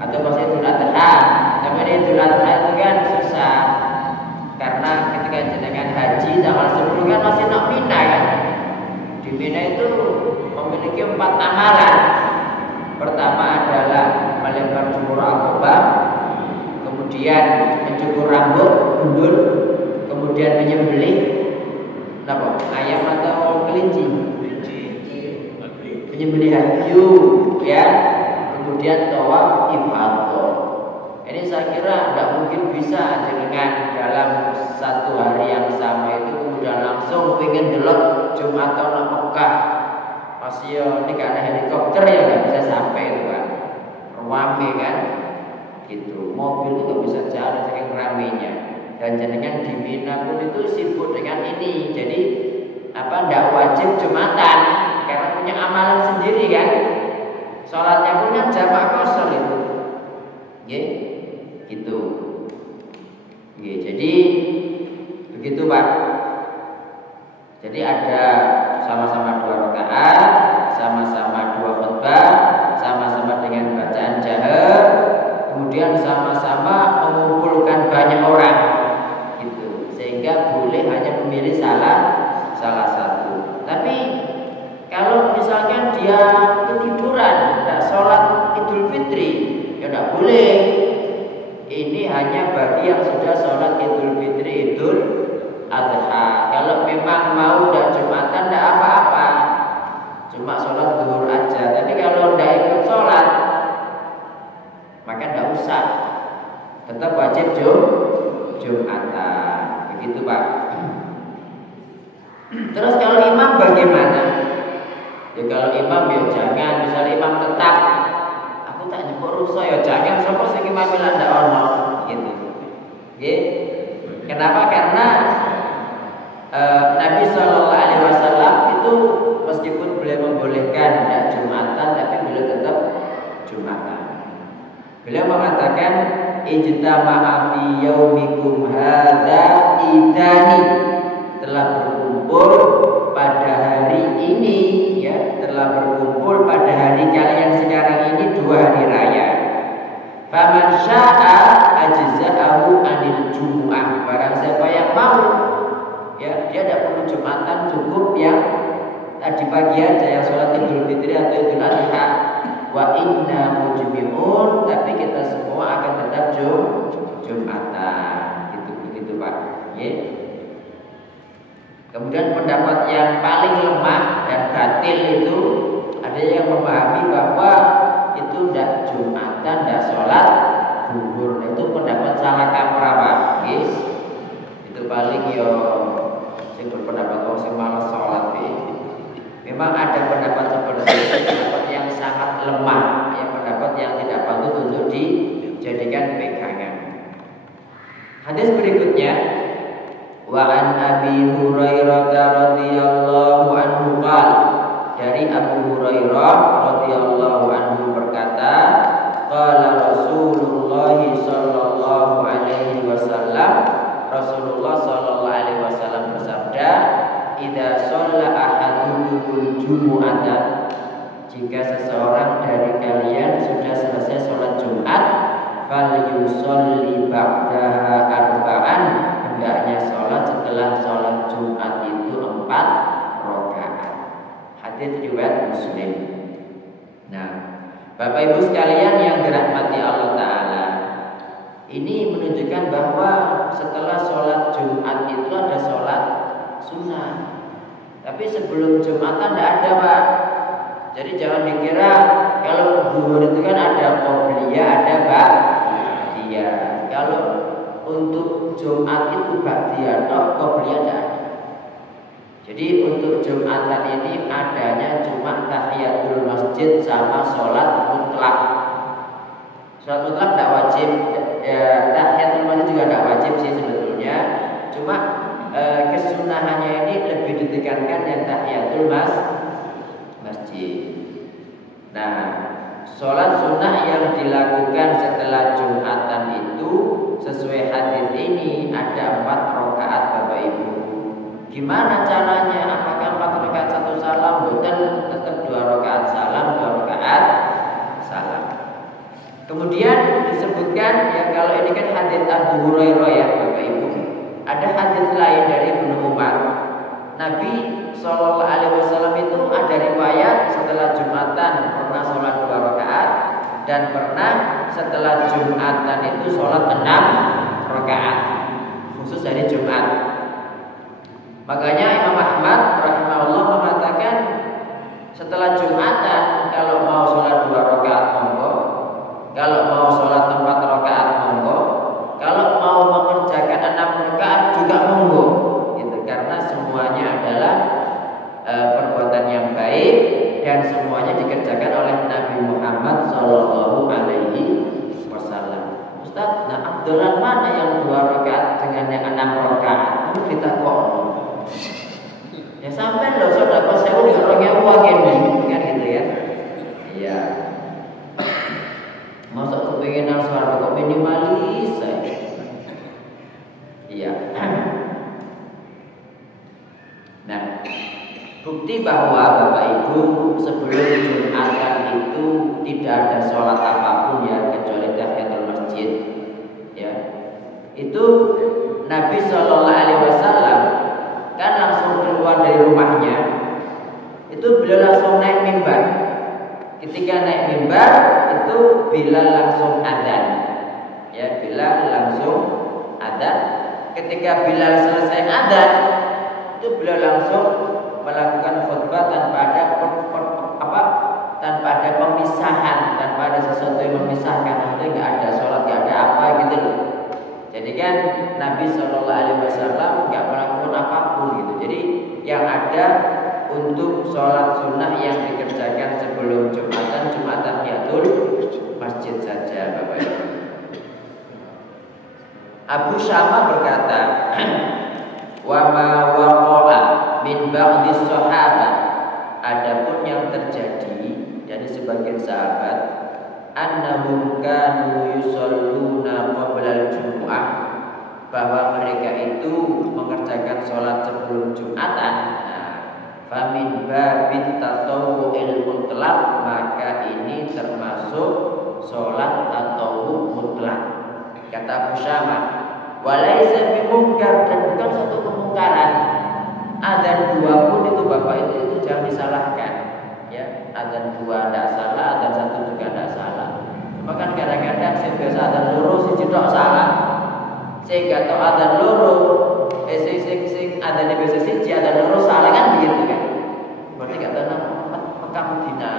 atau pas Idul Adha. Tapi Idul Adha itu kan susah, karena ketika jenengan haji tanggal 10 kan masih nak Mina kan. Di Mina itu memiliki 4 amalan. Pertama adalah melempar jumur akobah, kemudian mencukur rambut gundul, kemudian menyembelih ayam atau kelinci, menyembelih hayu, ya, kemudian tawaf ifadah. Ini saya kira tidak mungkin bisa dengan dalam satu hari yang sama itu kemudian langsung pengen delok Jumatan nang Mekah. Masih ini karena helikopter ya nggak bisa sampai itu Pak. Rame kan, gitu. Mobil itu nggak bisa jalan saking ramenya. Dan jenengan di Mina pun itu sibuk dengan ini. Jadi ndak wajib Jumatan karena punya amalan sendiri kan. Sholatnya pun kan jamak qashar itu. Gitu. Jadi begitu Pak. Jadi ada sama-sama 2 rakaat, sama-sama 2 khutbah, sama-sama dengan bacaan jahar, kemudian sama-sama mengumpulkan banyak orang, gitu. Sehingga boleh hanya memilih salah satu. Tapi kalau misalkan dia ketiduran, tidak sholat Idul Fitri, ya tidak boleh. Ini hanya bagi yang sudah sholat Idul Fitri, Idul Adha. Kalau memang mau dan Jumatan tidak apa-apa, cuma sholat zuhur aja. Tapi kalau tidak ikut sholat, maka tidak usah. Tetap wajib Jumatan. Begitu Pak. Terus kalau imam bagaimana? Ya kalau imam ya jangan. Misalnya imam tetap, aku tak nyebut rusuh ya jangan. Sopo sing imam bilang ndak ono, gitu. Kenapa? Karena Nabi SAW itu meskipun beliau membolehkan tidak Jumatan, tapi beliau tetap Jumatan. Beliau mengatakan ijtama'a fi yaumikum hadza idani, telah berkumpul pada hari ini, ya, telah berkumpul pada hari kalian sekarang ini 2 hari raya. Faman syaa ajza'ahu anil jumu'ah, barang siapa yang mau, ya, dia tidak perlu Jumatan, cukup yang tadi pagi aja yang sholat Idul Fitri atau Idul Adha. Wa inna mujmi'un, tapi kita semua akan tetap Jumatan. Gitu Pak. Kemudian pendapat yang paling lemah dan batil itu ada yang memahami bahwa itu tidak Jumatan, tidak sholat zuhur. Itu pendapat salah kaprah Pak. Itu paling yo sing berpendapat bahwa sing malas sholat. Memang ada pendapat seperti itu, pendapat yang sangat lemah, ya, pendapat yang tidak patut untuk dijadikan pegangan. Hadis berikutnya, wa an Abi Hurairah radhiyallahu anhu qala, dari Abu Hurairah radhiyallahu anhu berkata, qala Rasulullah sallallahu alaihi wasallam, Rasulullah sallallahu alaihi wasallam bersabda, idza shalla ahadukum jumu'atan, jika seseorang dari kalian sudah selesai sholat Jumat, falyusolli ba'daha arba'an, hendaknya sholat setelah sholat Jumat itu 4 rakaat. Hadis riwayat Muslim. Nah, Bapak Ibu sekalian yang dirahmati Allah Ta'ala, ini menunjukkan bahwa setelah sholat Jumat itu ada sholat sunnah. Tapi sebelum Jumatan tidak ada Pak. Jadi jangan dikira kalau zuhur itu kan ada qobliyah, ada ba'diyah. Kalau untuk Jumat itu ba'diyah tok, qobliyah tidak ada. Jadi untuk Jumatan ini adanya cuma tahiyatul masjid sama sholat mutlak. Sholat mutlak tidak wajib, ya, tahiyatul masjid juga tidak wajib sih sebetulnya. Cuma kesunahannya ini lebih ditekankan yang tahiyatul masjid. Nah, sholat sunnah yang dilakukan setelah Jumatan itu sesuai hadis ini ada 4 rakaat Bapak Ibu. Gimana caranya? Apakah 4 rakaat 1 salam? Bukan, tetap 2 rakaat salam, 2 rakaat salam. Kemudian disebutkan, ya, kalau ini kan hadis Abu Hurairah ya Bapak Ibu. Ada hadis lain dari Ibnu Umar. Nabi Shallallahu Alaihi Wasallam itu ada riwayat setelah Jumatan pernah sholat 2 rakaat dan pernah setelah Jumatan itu sholat 6 rakaat khusus hari Jumat. Makanya Imam Ahmad rahimahullah mengatakan setelah Jumatan kalau mau sholat 2 rakaat monggo, kalau mau sholat 4 rakaat monggo, kalau mau mengerjakan 6 dolan mana yang 2 rakaat dengan yang 6 rakaat? Itu kita kok. Ya sampai lo sedekah 1000 ya orangnya wagen kan gitu ya. Iya. Masa kepengenan swarga kok minimalis saja. Iya. Nah, bukti bahwa Bapak Ibu sebelum Jumatan itu tidak ada sholat apapun ya kecuali tahiyatul masjid. Ya, itu Nabi Shallallahu Alaihi Wasallam kan langsung keluar dari rumahnya. Itu beliau langsung naik mimbar. Ketika naik mimbar itu Bilal langsung adzan. Ya, Bilal langsung adzan. Ketika Bilal selesai adzan, itu beliau langsung melakukan khutbah tanpa ada tanpa ada pemisahan, tanpa ada sesuatu yang memisahkan. Maksudnya nggak ada sholat, nggak ada apa gitu loh. Jadi kan Nabi Shallallahu Alaihi Wasallam nggak melakukan apapun gitu. Jadi yang ada untuk sholat sunnah yang dikerjakan sebelum Jumatan cuma tahiyatul masjid saja, Bapak Ibu. Abu Syama berkata, wa ma waqa'a min ba'di sahabat, adapun yang terjadi dari sebagian sahabat, annahum kanu yusalluna qabla al-jumu'ah, bahwa mereka itu mengerjakan sholat sebelum Jumatan. Famin babin tatawwu'il mutlaq, maka ini termasuk sholat tatawwu mutlak. Kata Abu Syama, walaisa bimungkar, dan bukan satu kemungkaran. Adzan 2 pun itu Bapak itu jangan disalahkan. Ya, adzan 2 tidak salah, adzan 1 juga tidak salah. Maka kadang-kadang saya biasa adzan loro siji tok salah. Saya enggak tahu adzan loro, sing adzan biasa siji adzan loro salah kan begitu kan. Berarti enggak tahu Mekah Madinah.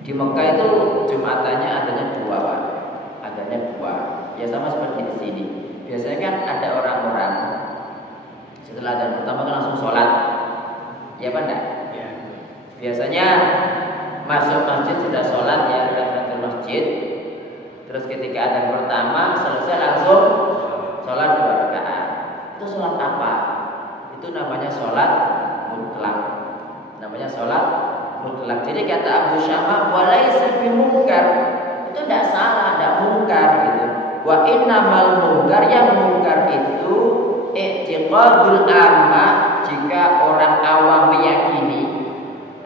Di Mekah itu Jumatannya adanya 2, Pak. Adanya 2. Ya sama seperti di sini. Biasanya kan ada orang-orang setelah adzan pertama kan langsung sholat. Ya Pak enggak? Ya. Biasanya masuk masjid sudah sholat ya, tahiyatul masjid. Terus ketika adzan pertama selesai langsung sholat 2 rakaat. Itu sholat apa? Itu namanya sholat mutlak. Namanya sholat mutlak. Jadi kata Abu Syama, walaisa bimungkar, itu tidak salah, tidak mungkar gitu. Wa innamal mungkar, yang mungkar itu i'tiqadul amma, jika orang awam meyakini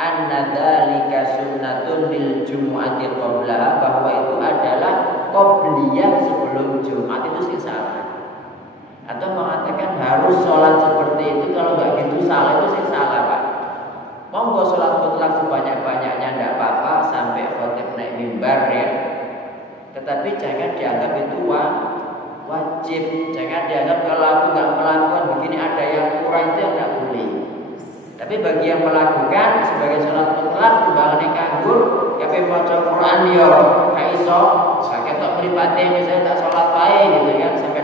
anna dzalika sunnatun lil jumu'ati qabla, bahwa itu adalah qabliyah sebelum Jumat, itu sih salah. Atau mengatakan harus sholat seperti itu, kalau nggak gitu salah, itu sih salah, Pak. Monggo sholat mutlak sebanyak-banyaknya tidak apa-apa sampai khotib naik mimbar ya. Tetapi jangan dianggap itu wajib. Jangan dianggap kalau aku nggak melakukan begini ada yang kurang, itu nggak boleh. Tapi bagi yang melakukan sebagai sholat mutlak, timbangannya kanggur, tapi maca Quran yo, gak iso, sakit tok mripate misalnya tak sholat wae gitu kan, sampai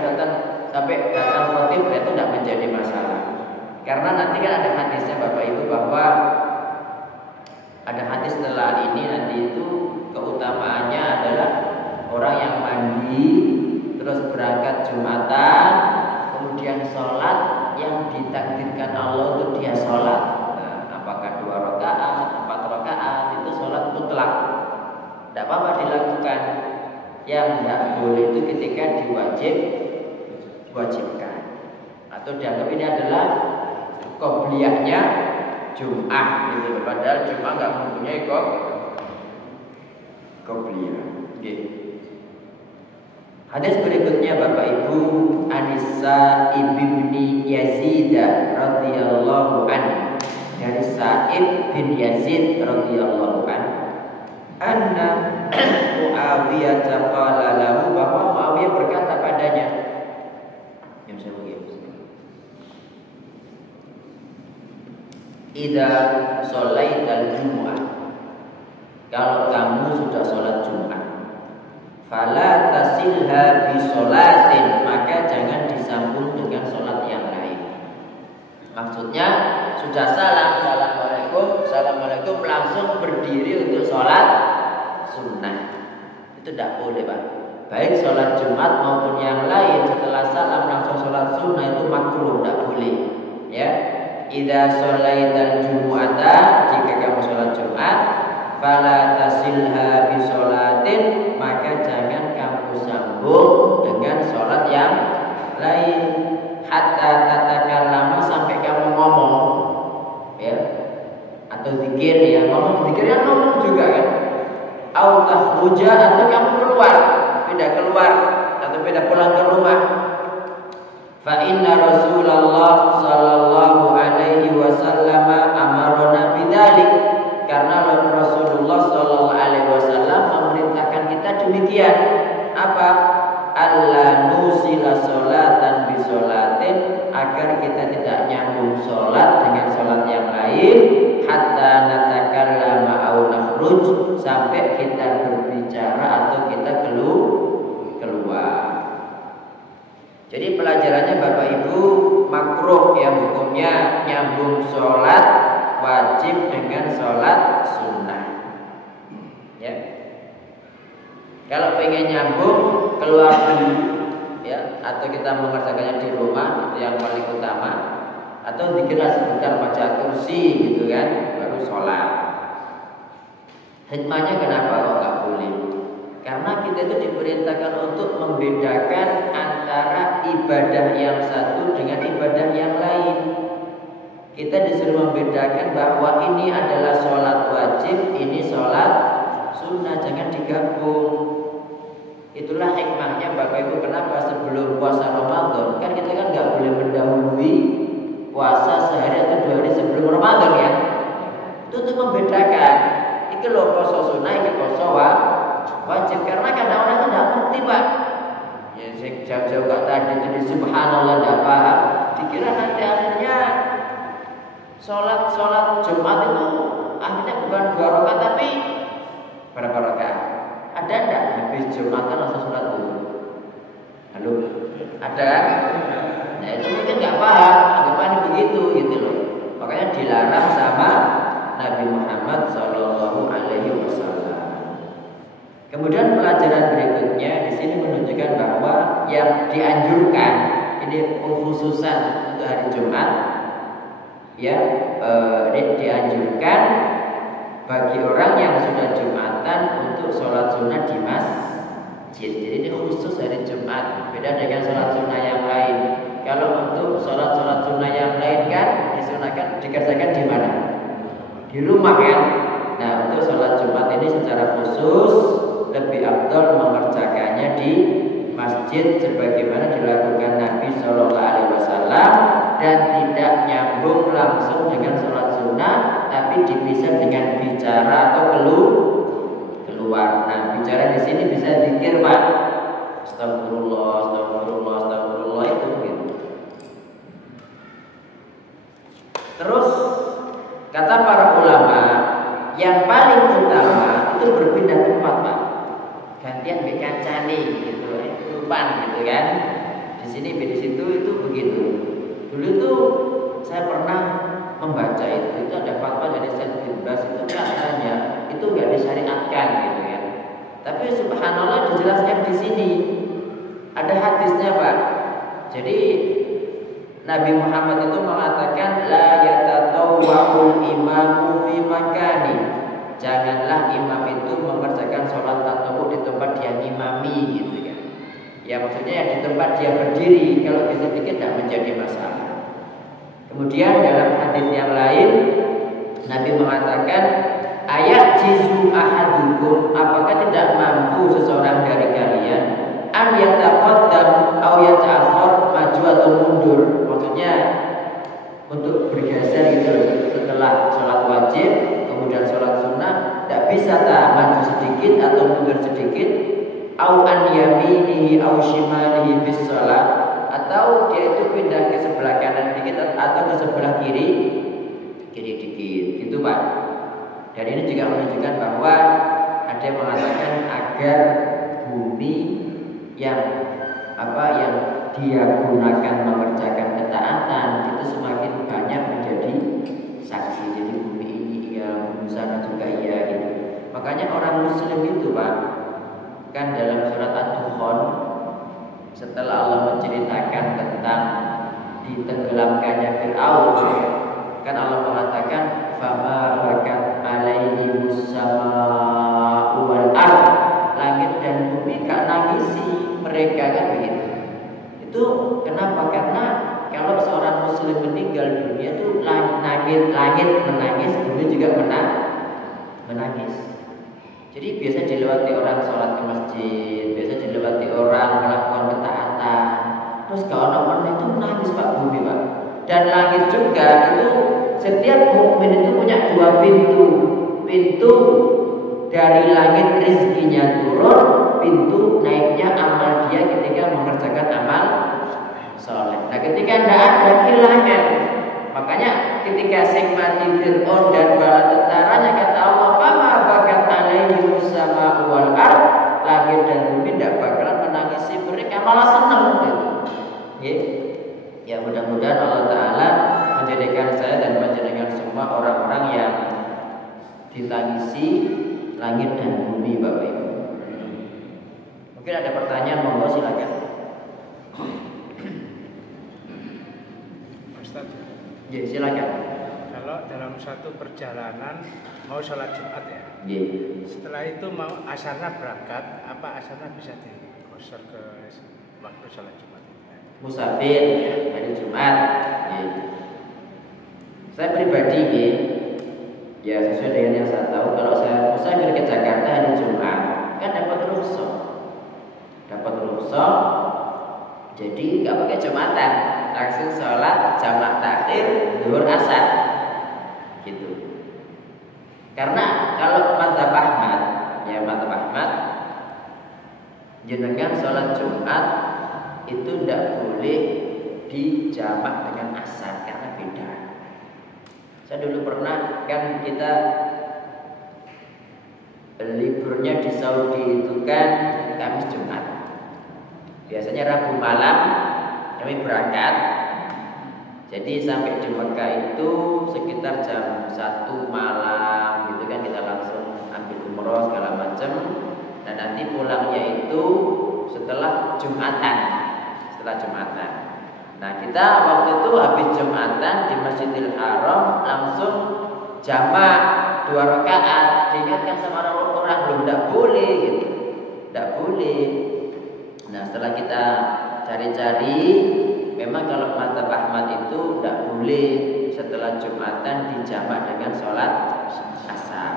datang khotib, itu tidak menjadi masalah. Karena nanti kan ada hadisnya Bapak Ibu, bahwa ada hadis setelah ini nanti itu keutamaannya adalah orang yang mandi terus berangkat Jumatan kemudian sholat yang ditakdirkan Allah untuk dia sholat. Nah, apakah 2 rakaat, 4 rakaat, itu sholat mutlak, tidak apa-apa dilakukan. Yang tidak boleh itu ketika diwajibkan atau dianggap ini adalah qobliyahnya Jum'ah gitu. Padahal Jum'ah nggak mempunyai qobliyah. Okay. Hadis berikutnya Bapak Ibu, Anisa ibni Yazid radhiyallahu anhu, dari Sa'id bin Yazid radhiyallahu anhu, anna Muawiyah qala lahu, bahwa Muawiyah berkata padanya, yang saya idza sholaital jumu'ah, kalau kamu sudah sholat Jumat, fala tasilha bi sholatin, maka jangan disambung dengan sholat yang lain. Maksudnya sudah salam, assalamualaikum, langsung berdiri untuk sholat sunnah. Itu tidak boleh, Pak. baik sholat Jumat maupun yang lain setelah salam langsung sholat sunnah itu makruh, tidak boleh. Ya, idza shallaital jumu'ata, jika kamu sholat Jumat, fala tasilha bi sholatin, maka jangan kamu sambung dengan sholat yang lain, hatta tatakallama, sampai kamu ngomong, ya, atau zikir, ya, ngomong zikir yang ngomong juga kan, au takhruja, atau kamu keluar, pindah keluar atau pindah pulang ke rumah. Fa inna Rasulullah sallallahu alaihi wasallam amarna bidzalik, karena Rasulullah sallallahu alaihi wasallam memerintahkan kita demikian. Apa? Alla nusila sholatan bi sholatin, agar kita tidak nyambung sholat dengan sholat yang lain, hatta natakallama au nakhruj, sampai kita berbicara atau kita keluar. Jadi pelajarannya Bapak Ibu, makruh ya hukumnya nyambung sholat wajib dengan sholat sunnah. Ya. Kalau pengen nyambung, keluar dulu, ya, atau kita mengerjakannya di rumah, itu yang paling utama. Atau dikira sebentar baca kursi gitu kan, baru sholat. Hikmahnya kenapa kok nggak boleh? Karena kita itu diperintahkan untuk membedakan antara ibadah yang satu dengan ibadah yang lain. Kita disuruh membedakan bahwa ini adalah sholat wajib, ini sholat sunnah, jangan digabung. Itulah hikmahnya Bapak Ibu, kenapa sebelum puasa Ramadan kan kita kan nggak boleh mendahului puasa sehari atau 2 hari sebelum Ramadan ya. Itu untuk membedakan, ini loh puasa sunnah, ini puasa wajib. Karena kadang orang itu tidak ngerti Pak. Ya jauh-jauh gak tadi jadi subhanallah tidak paham, dikira nanti akhirnya sholat Jumat itu akhirnya bukan 2 rakaat tapi berapa rakaat? Ada enggak habis Jumatan langsung sholat dulu? Halo? Ada kan? Nah itu mungkin nggak paham, anggapannya begitu gitu loh. Makanya dilarang sama Nabi Muhammad Shallallahu Alaihi Wasallam. Kemudian pelajaran berikutnya di sini menunjukkan bahwa yang dianjurkan ini khususan untuk hari Jumat, ya, dianjurkan bagi orang yang sudah Jumatan untuk sholat sunnah di masjid. Jadi ini khusus hari Jumat, beda dengan sholat sunnah yang lain. Kalau untuk sholat sunnah yang lain kan disunahkan dikerjakan di mana? Di rumah kan. Nah untuk sholat Jumat ini secara khusus lebih afdal mengerjakannya di masjid sebagaimana dilakukan Nabi Shallallahu Alaihi Wasallam, dan tidak nyambung langsung dengan sholat sunnah, tapi dipisah dengan bicara atau keluar. Nah bicara di sini bisa zikir Pak, astagfirullah, astagfirullah, astagfirullah, itu gitu. Terus kata para ulama, yang paling utama itu berpindah tempat Pak, gantian bekancane gitu, lupan gitu kan. Di sini di situ itu begitu. Dulu tuh saya pernah membaca itu ada fatwa dari Syekh bin Baz, itu katanya itu nggak disyariatkan gitu ya. Tapi subhanallah dijelaskan di sini ada hadisnya Pak. Jadi Nabi Muhammad itu mengatakan la yatatawwa'ul imamu fi makani, janganlah imam itu mengerjakan sholat tatawwu di tempat dia ngimami gitu ya. Ya maksudnya ya di tempat dia berdiri, kalau bisa pikir tidak menjadi masalah. Kemudian dalam hadis yang lain Nabi mengatakan ayat jizu ahadukum, apakah tidak mampu seseorang dari kalian an yataqaddam aw yata'akhkhar, maju atau mundur, maksudnya untuk bergeser gitu setelah sholat wajib kemudian sholat sunnah, tidak bisa tak maju sedikit atau mundur sedikit, au an yaminihi au shimalihi bis shalah, atau dia itu pindah ke sebelah kanan dikit atau ke sebelah kiri dikit gitu Pak. Dan ini juga menunjukkan bahwa ada yang mengatakan agar bumi yang dia gunakan mengerjakan ketaatan itu semakin banyak menjadi saksi. Jadi bumi ini iya, bumi sana juga iya gitu. Makanya orang Muslim itu Pak, kan dalam surat Ad-Dukhan setelah Allah menceritakan tentang ditenggelamkannya Fir'aun, kan Allah mengatakan fama bakat alaihimus sama'u wal ard, langit dan bumi gak nangisi mereka, kan begitu. Itu kenapa? Karena kalau seorang muslim meninggal dunia itu langit menangis, bumi juga menangis. Jadi biasa dilewati orang sholat ke masjid, biasa dilewati orang melakukan ketaatan, terus kalau orang itu menangis Pak bumi Pak. Dan langit juga itu, setiap mukmin itu punya dua pintu. Pintu dari langit rezekinya turun, pintu naiknya amal dia ketika mengerjakan amal soleh. Nah ketika tidak ada kehilangan, makanya ketika sing mati Fir'aun dan bala tentaranya, kata Allah fama bakat alaihi sama wal ard, langit dan bumi tidak bakalan menangisi mereka, malah senang gitu. Ya mudah-mudahan Allah Ta'ala menjadikan saya dan menjadikan semua orang-orang yang ditangisi langit dan bumi, Bapak Ibu. Mungkin ada pertanyaan, monggo silakan. Ustaz, Ya, silakan. kalau dalam satu perjalanan mau sholat Jumat ya, Ya. setelah itu mau asarnya berangkat, apa asarnya bisa dikosor ke waktu sholat Jumat? Musafir hari Jumat. Ya. Saya pribadi ya sesuai dengan yang saya tahu, kalau saya musafir ke Jakarta hari Jumat kan dapat rukhsah. Jadi nggak pakai Jumatan, langsung sholat jamak takhir zuhur asar gitu. Karena kalau madzhab Ahmad, jenengan sholat Jumat itu tidak boleh dijamak dengan asar karena beda. Saya dulu pernah, kan kita liburnya di Saudi itu kan Kamis Jumat. Biasanya Rabu malam kami berangkat. Jadi sampai di Mekah itu sekitar jam 1 malam gitu kan, kita langsung ambil umroh segala macam. Dan nanti pulangnya itu setelah Jumatan. Nah kita waktu itu habis Jumatan di Masjidil Haram langsung jamak 2 rakaat. Diingatkan sama orang belum, tidak boleh gitu, tidak boleh. Nah setelah kita cari-cari, memang kalau madzhab Ahmad itu tidak boleh setelah Jumatan dijamak dengan sholat asar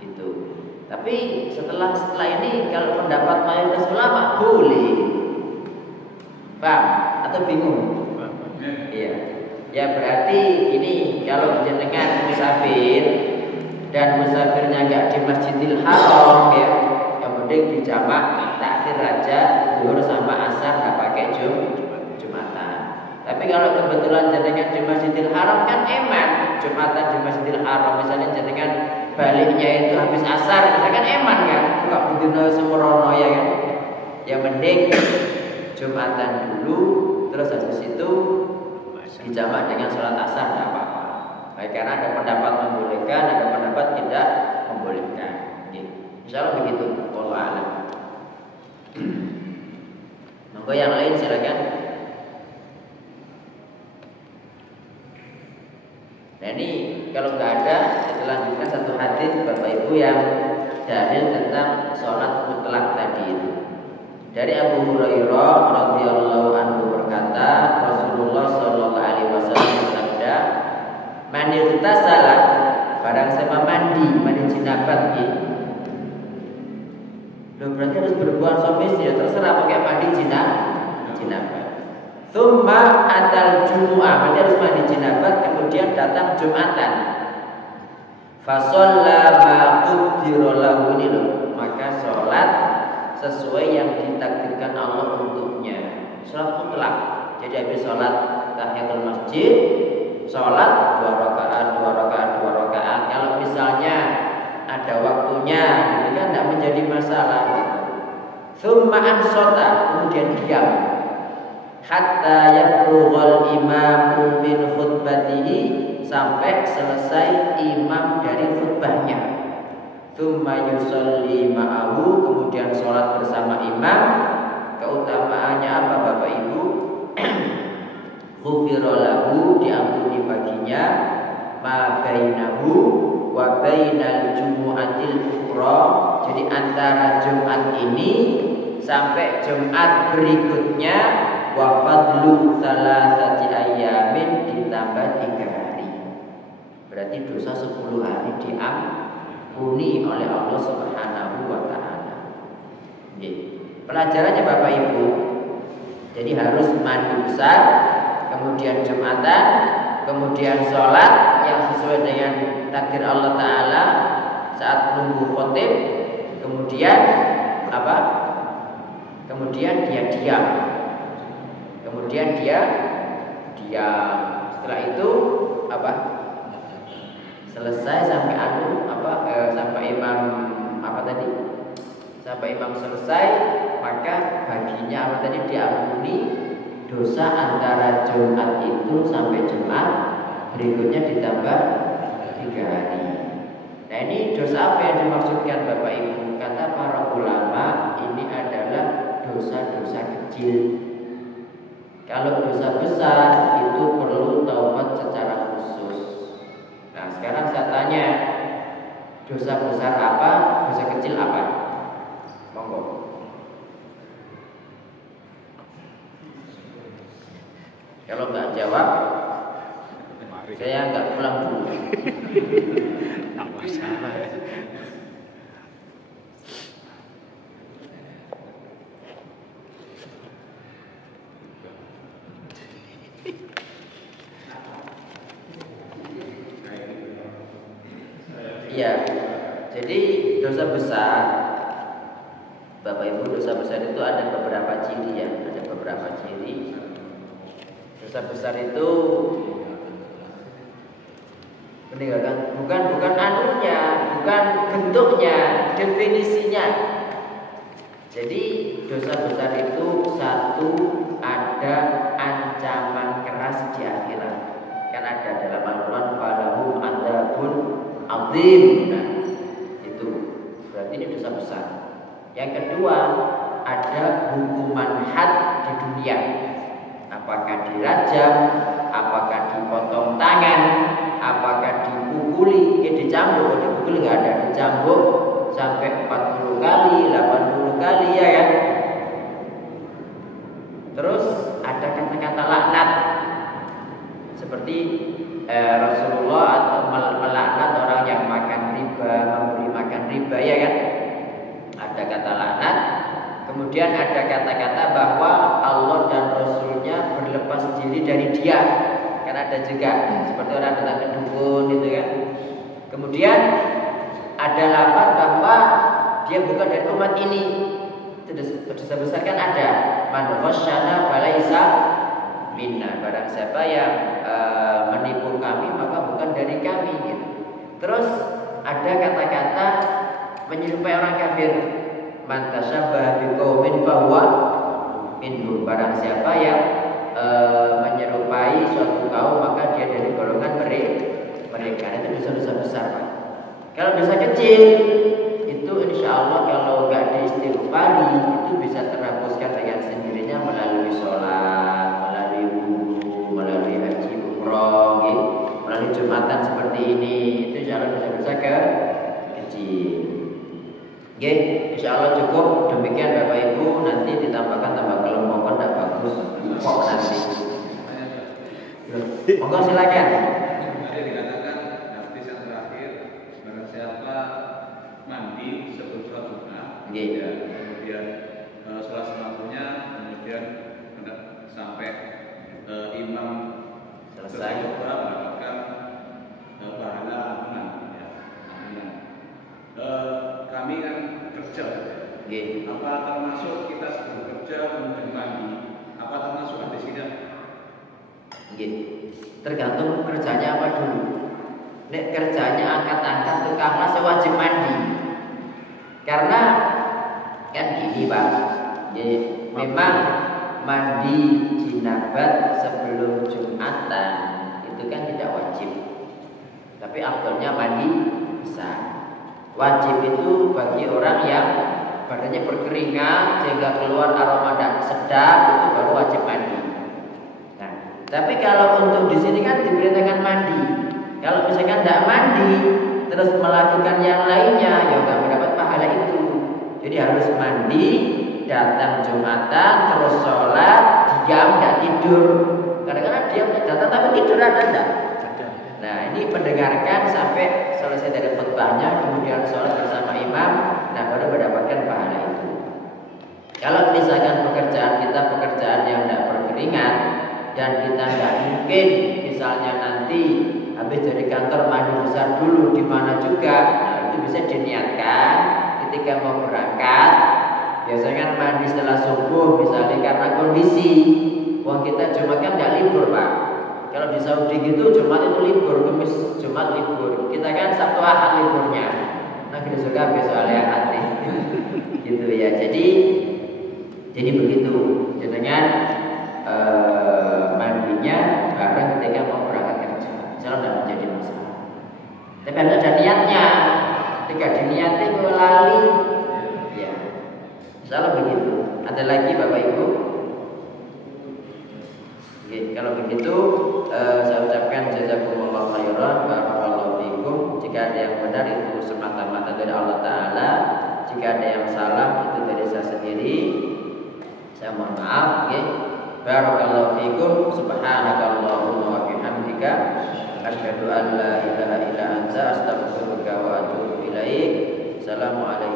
gitu. Tapi setelah ini kalau pendapat mayoritas ulama boleh. Paham atau bingung? Iya. Ya berarti ini kalau jenengan musafir dan musafirnya enggak di Masjidil Haram ya, yang penting dijamak takhir aja zuhur sama asar, enggak pakai Jumatan. Tapi kalau kebetulan jenengan di Masjidil Haram kan eman Jumatan di Masjidil Haram, misalnya jenengan baliknya itu habis asar, misalkan eman kan, enggak budino semerono ya kan. Yang penting Jumatan dulu, terus habis itu dijamak dengan sholat asar, tidak apa-apa. Baik, karena ada pendapat membolehkan, ada pendapat tidak membolehkan. Insya Allah begitu. Wallahu a'lam. Monggo yang lain silakan. Nah ini kalau nggak ada, kita lanjutkan satu hadis Bapak Ibu yang dalil tentang sholat mutlak tadi itu. Dari Abu Hurairah radhiyallahu anhu berkata, Rasulullah sallallahu alaihi wasallam bersabda, "Man irtasala, barang siapa mandi jinabat gitu." Loh, berarti harus berhubungan suami istri, terserah pakai mandi jinabat. Tsumma atal jumu'ah, berarti harus mandi jinabat, kemudian datang Jumatan. Fa shalla ma qaddara lahu, maka sholat sesuai yang ditakdirkan Allah untuknya. Sholat mutlak. Jadi habis sholat tahiyatul masjid, sholat 2 rakaat. Kalau misalnya ada waktunya, gitu kan tidak menjadi masalah. Gitu. Tsumma ansota, kemudian diam. Hatta yafrughal imamu min khutbatihi, sampai selesai imam dari khutbahnya. Tsumma yusolli ma'ahu, kemudian sholat bersama imam. keutamaannya apa Bapak Ibu? Ghufira lahu, diampuni baginya, ma bainahu wa bainal jumu'atil ukhra. Jadi antara Jumat ini sampai Jumat berikutnya, wa fadlu salasati ayyamin, ditambah 3 hari. Berarti dosa 10 hari diampuni oleh Allah Subhanahu wa taala. Pelajarannya Bapak Ibu, jadi harus mandi besar, kemudian Jumatan, kemudian sholat yang sesuai dengan takdir Allah Ta'ala saat menunggu khotib, kemudian apa? Kemudian dia diam. Setelah itu apa? Selesai sampai sampai imam sampai imam selesai, maka baginya apa tadi diampuni dosa antara Jumat itu sampai Jumat berikutnya ditambah 3 hari. Nah, ini dosa apa yang dimaksudkan Bapak Ibu? Kata para ulama, ini adalah dosa-dosa kecil. Kalau dosa besar itu perlu taubat secara khusus. Nah, sekarang saya tanya, dosa besar apa, dosa kecil apa? Monggo. Kalau nggak jawab, saya nggak pulang dulu. Tak masalah. Iya, jadi dosa besar, Bapak Ibu, dosa besar itu ada beberapa ciri ya, ada beberapa ciri. Dosa besar itu meninggalkan bukan anunya, bukan bentuknya, definisinya. Jadi dosa besar itu satu, ada ancaman keras di akhirat. Kan ada dalam Al-Quran, falahum adzabun azim. Nah, itu berarti ini dosa besar. Yang kedua, ada hukuman had di dunia. Apakah dirajam, apakah dipotong tangan, apakah dipukuli, dicambuk, dipukuli nggak ada, dicambuk sampai 40 kali, 80 kali ya kan. Terus ada kata-kata laknat seperti Rasulullah atau melaknat orang yang makan riba, memberi makan riba ya kan. Ada kata laknat. Kemudian ada kata-kata bahwa Allah dan Rasulnya berlepas diri dari dia. Kan ada juga seperti orang datang ke dukun gitu kan. Kemudian ada lafaz bahwa dia bukan dari umat ini. Itu dosa besar kan ada. Man ghasyana falaisa minna. Barang siapa yang menipu kami maka bukan dari kami gitu. Terus ada kata-kata menyerupai orang kafir. Man tasyabbaha biqaumin fahuwa minhum. Barang siapa yang menyerupai suatu kaum maka dia dari golongan mereka. Itu dosa-dosa besar, Pak. Kalau dosa kecil itu insya Allah kalau nggak diistighfari itu bisa terhapuskan dengan sendirinya melalui sholat, melalui wudu, melalui haji umroh, melalui Jumatan seperti ini. Itu insya Allah dosa-dosa kecil. Oke, insya Allah cukup. Demikian Bapak Ibu, nanti ditambahkan tambah kelompokan tidak bagus kok nanti. Monggo silakan. Ada dikatakan hadis yang terakhir, barang siapa mandi sebelum sholat Jumat, ya, kemudian sholat semampunya, kemudian sampai imam selesai mendapatkan pahala ampunan. Ya, ampunan. Kami kan kerja, apa termasuk kita sebelum kerja kemudian mandi, apa termasuk hadis ini? Tergantung kerjanya apa dulu. Nek kerjanya angkat-angkat tukang las wajib mandi. Karena kan gini Pak, memang mandi jinabat sebelum Jumatan itu kan tidak wajib. Tapi afdalnya mandi besar. Wajib itu bagi orang yang badannya berkeringat sehingga keluar aroma sedap, itu baru wajib mandi. Nah, tapi kalau untuk di sini kan diperintahkan mandi. Kalau misalkan tidak mandi terus melakukan yang lainnya, ya nggak mendapat pahala itu. Jadi harus mandi, datang Jumatan, terus sholat, diam, tidak tidur. Kadang-kadang diam datang tapi tidur ada enggak? Nah, ini mendengarkan sampai selesai dari khutbahnya, kemudian sholat bersama imam, nah baru mendapatkan pahala itu. Kalau misalkan pekerjaan kita pekerjaan yang tidak berkeringat dan kita nggak mungkin misalnya nanti habis dari kantor mandi besar dulu di mana juga, nah itu bisa diniatkan ketika mau berangkat. Biasanya kan mandi setelah subuh misalnya karena kondisi, uang kita Jumat kan nggak libur Pak. Kalau di Saudi gitu Jumat itu libur, Kamis Jumat libur. Kita kan Sabtu Ahad liburnya. Nah kita suka besok Ahad gitu ya. Jadi begitu. Dengan mandinya bareng ketika mau berangkat kerja, insya Allah tidak menjadi masalah. Tapi harus ada niatnya. Ketika diniati kalau lali, ya, insya Allah begitu. Ada lagi Bapak Ibu? Oke, kalau begitu saya ucapkan jazakumullah khairan, barakallahu fikum. Jika ada yang benar itu semata-mata dari Allah Ta'ala. Jika ada yang salah itu dari saya sendiri. Saya mohon maaf, okay. Barakallahu fikum, subhanakallahumma wa bihamdika, asyhadu an la ilaha illa anta, astaghfiruka wa atubu ilaik. Assalamualaikum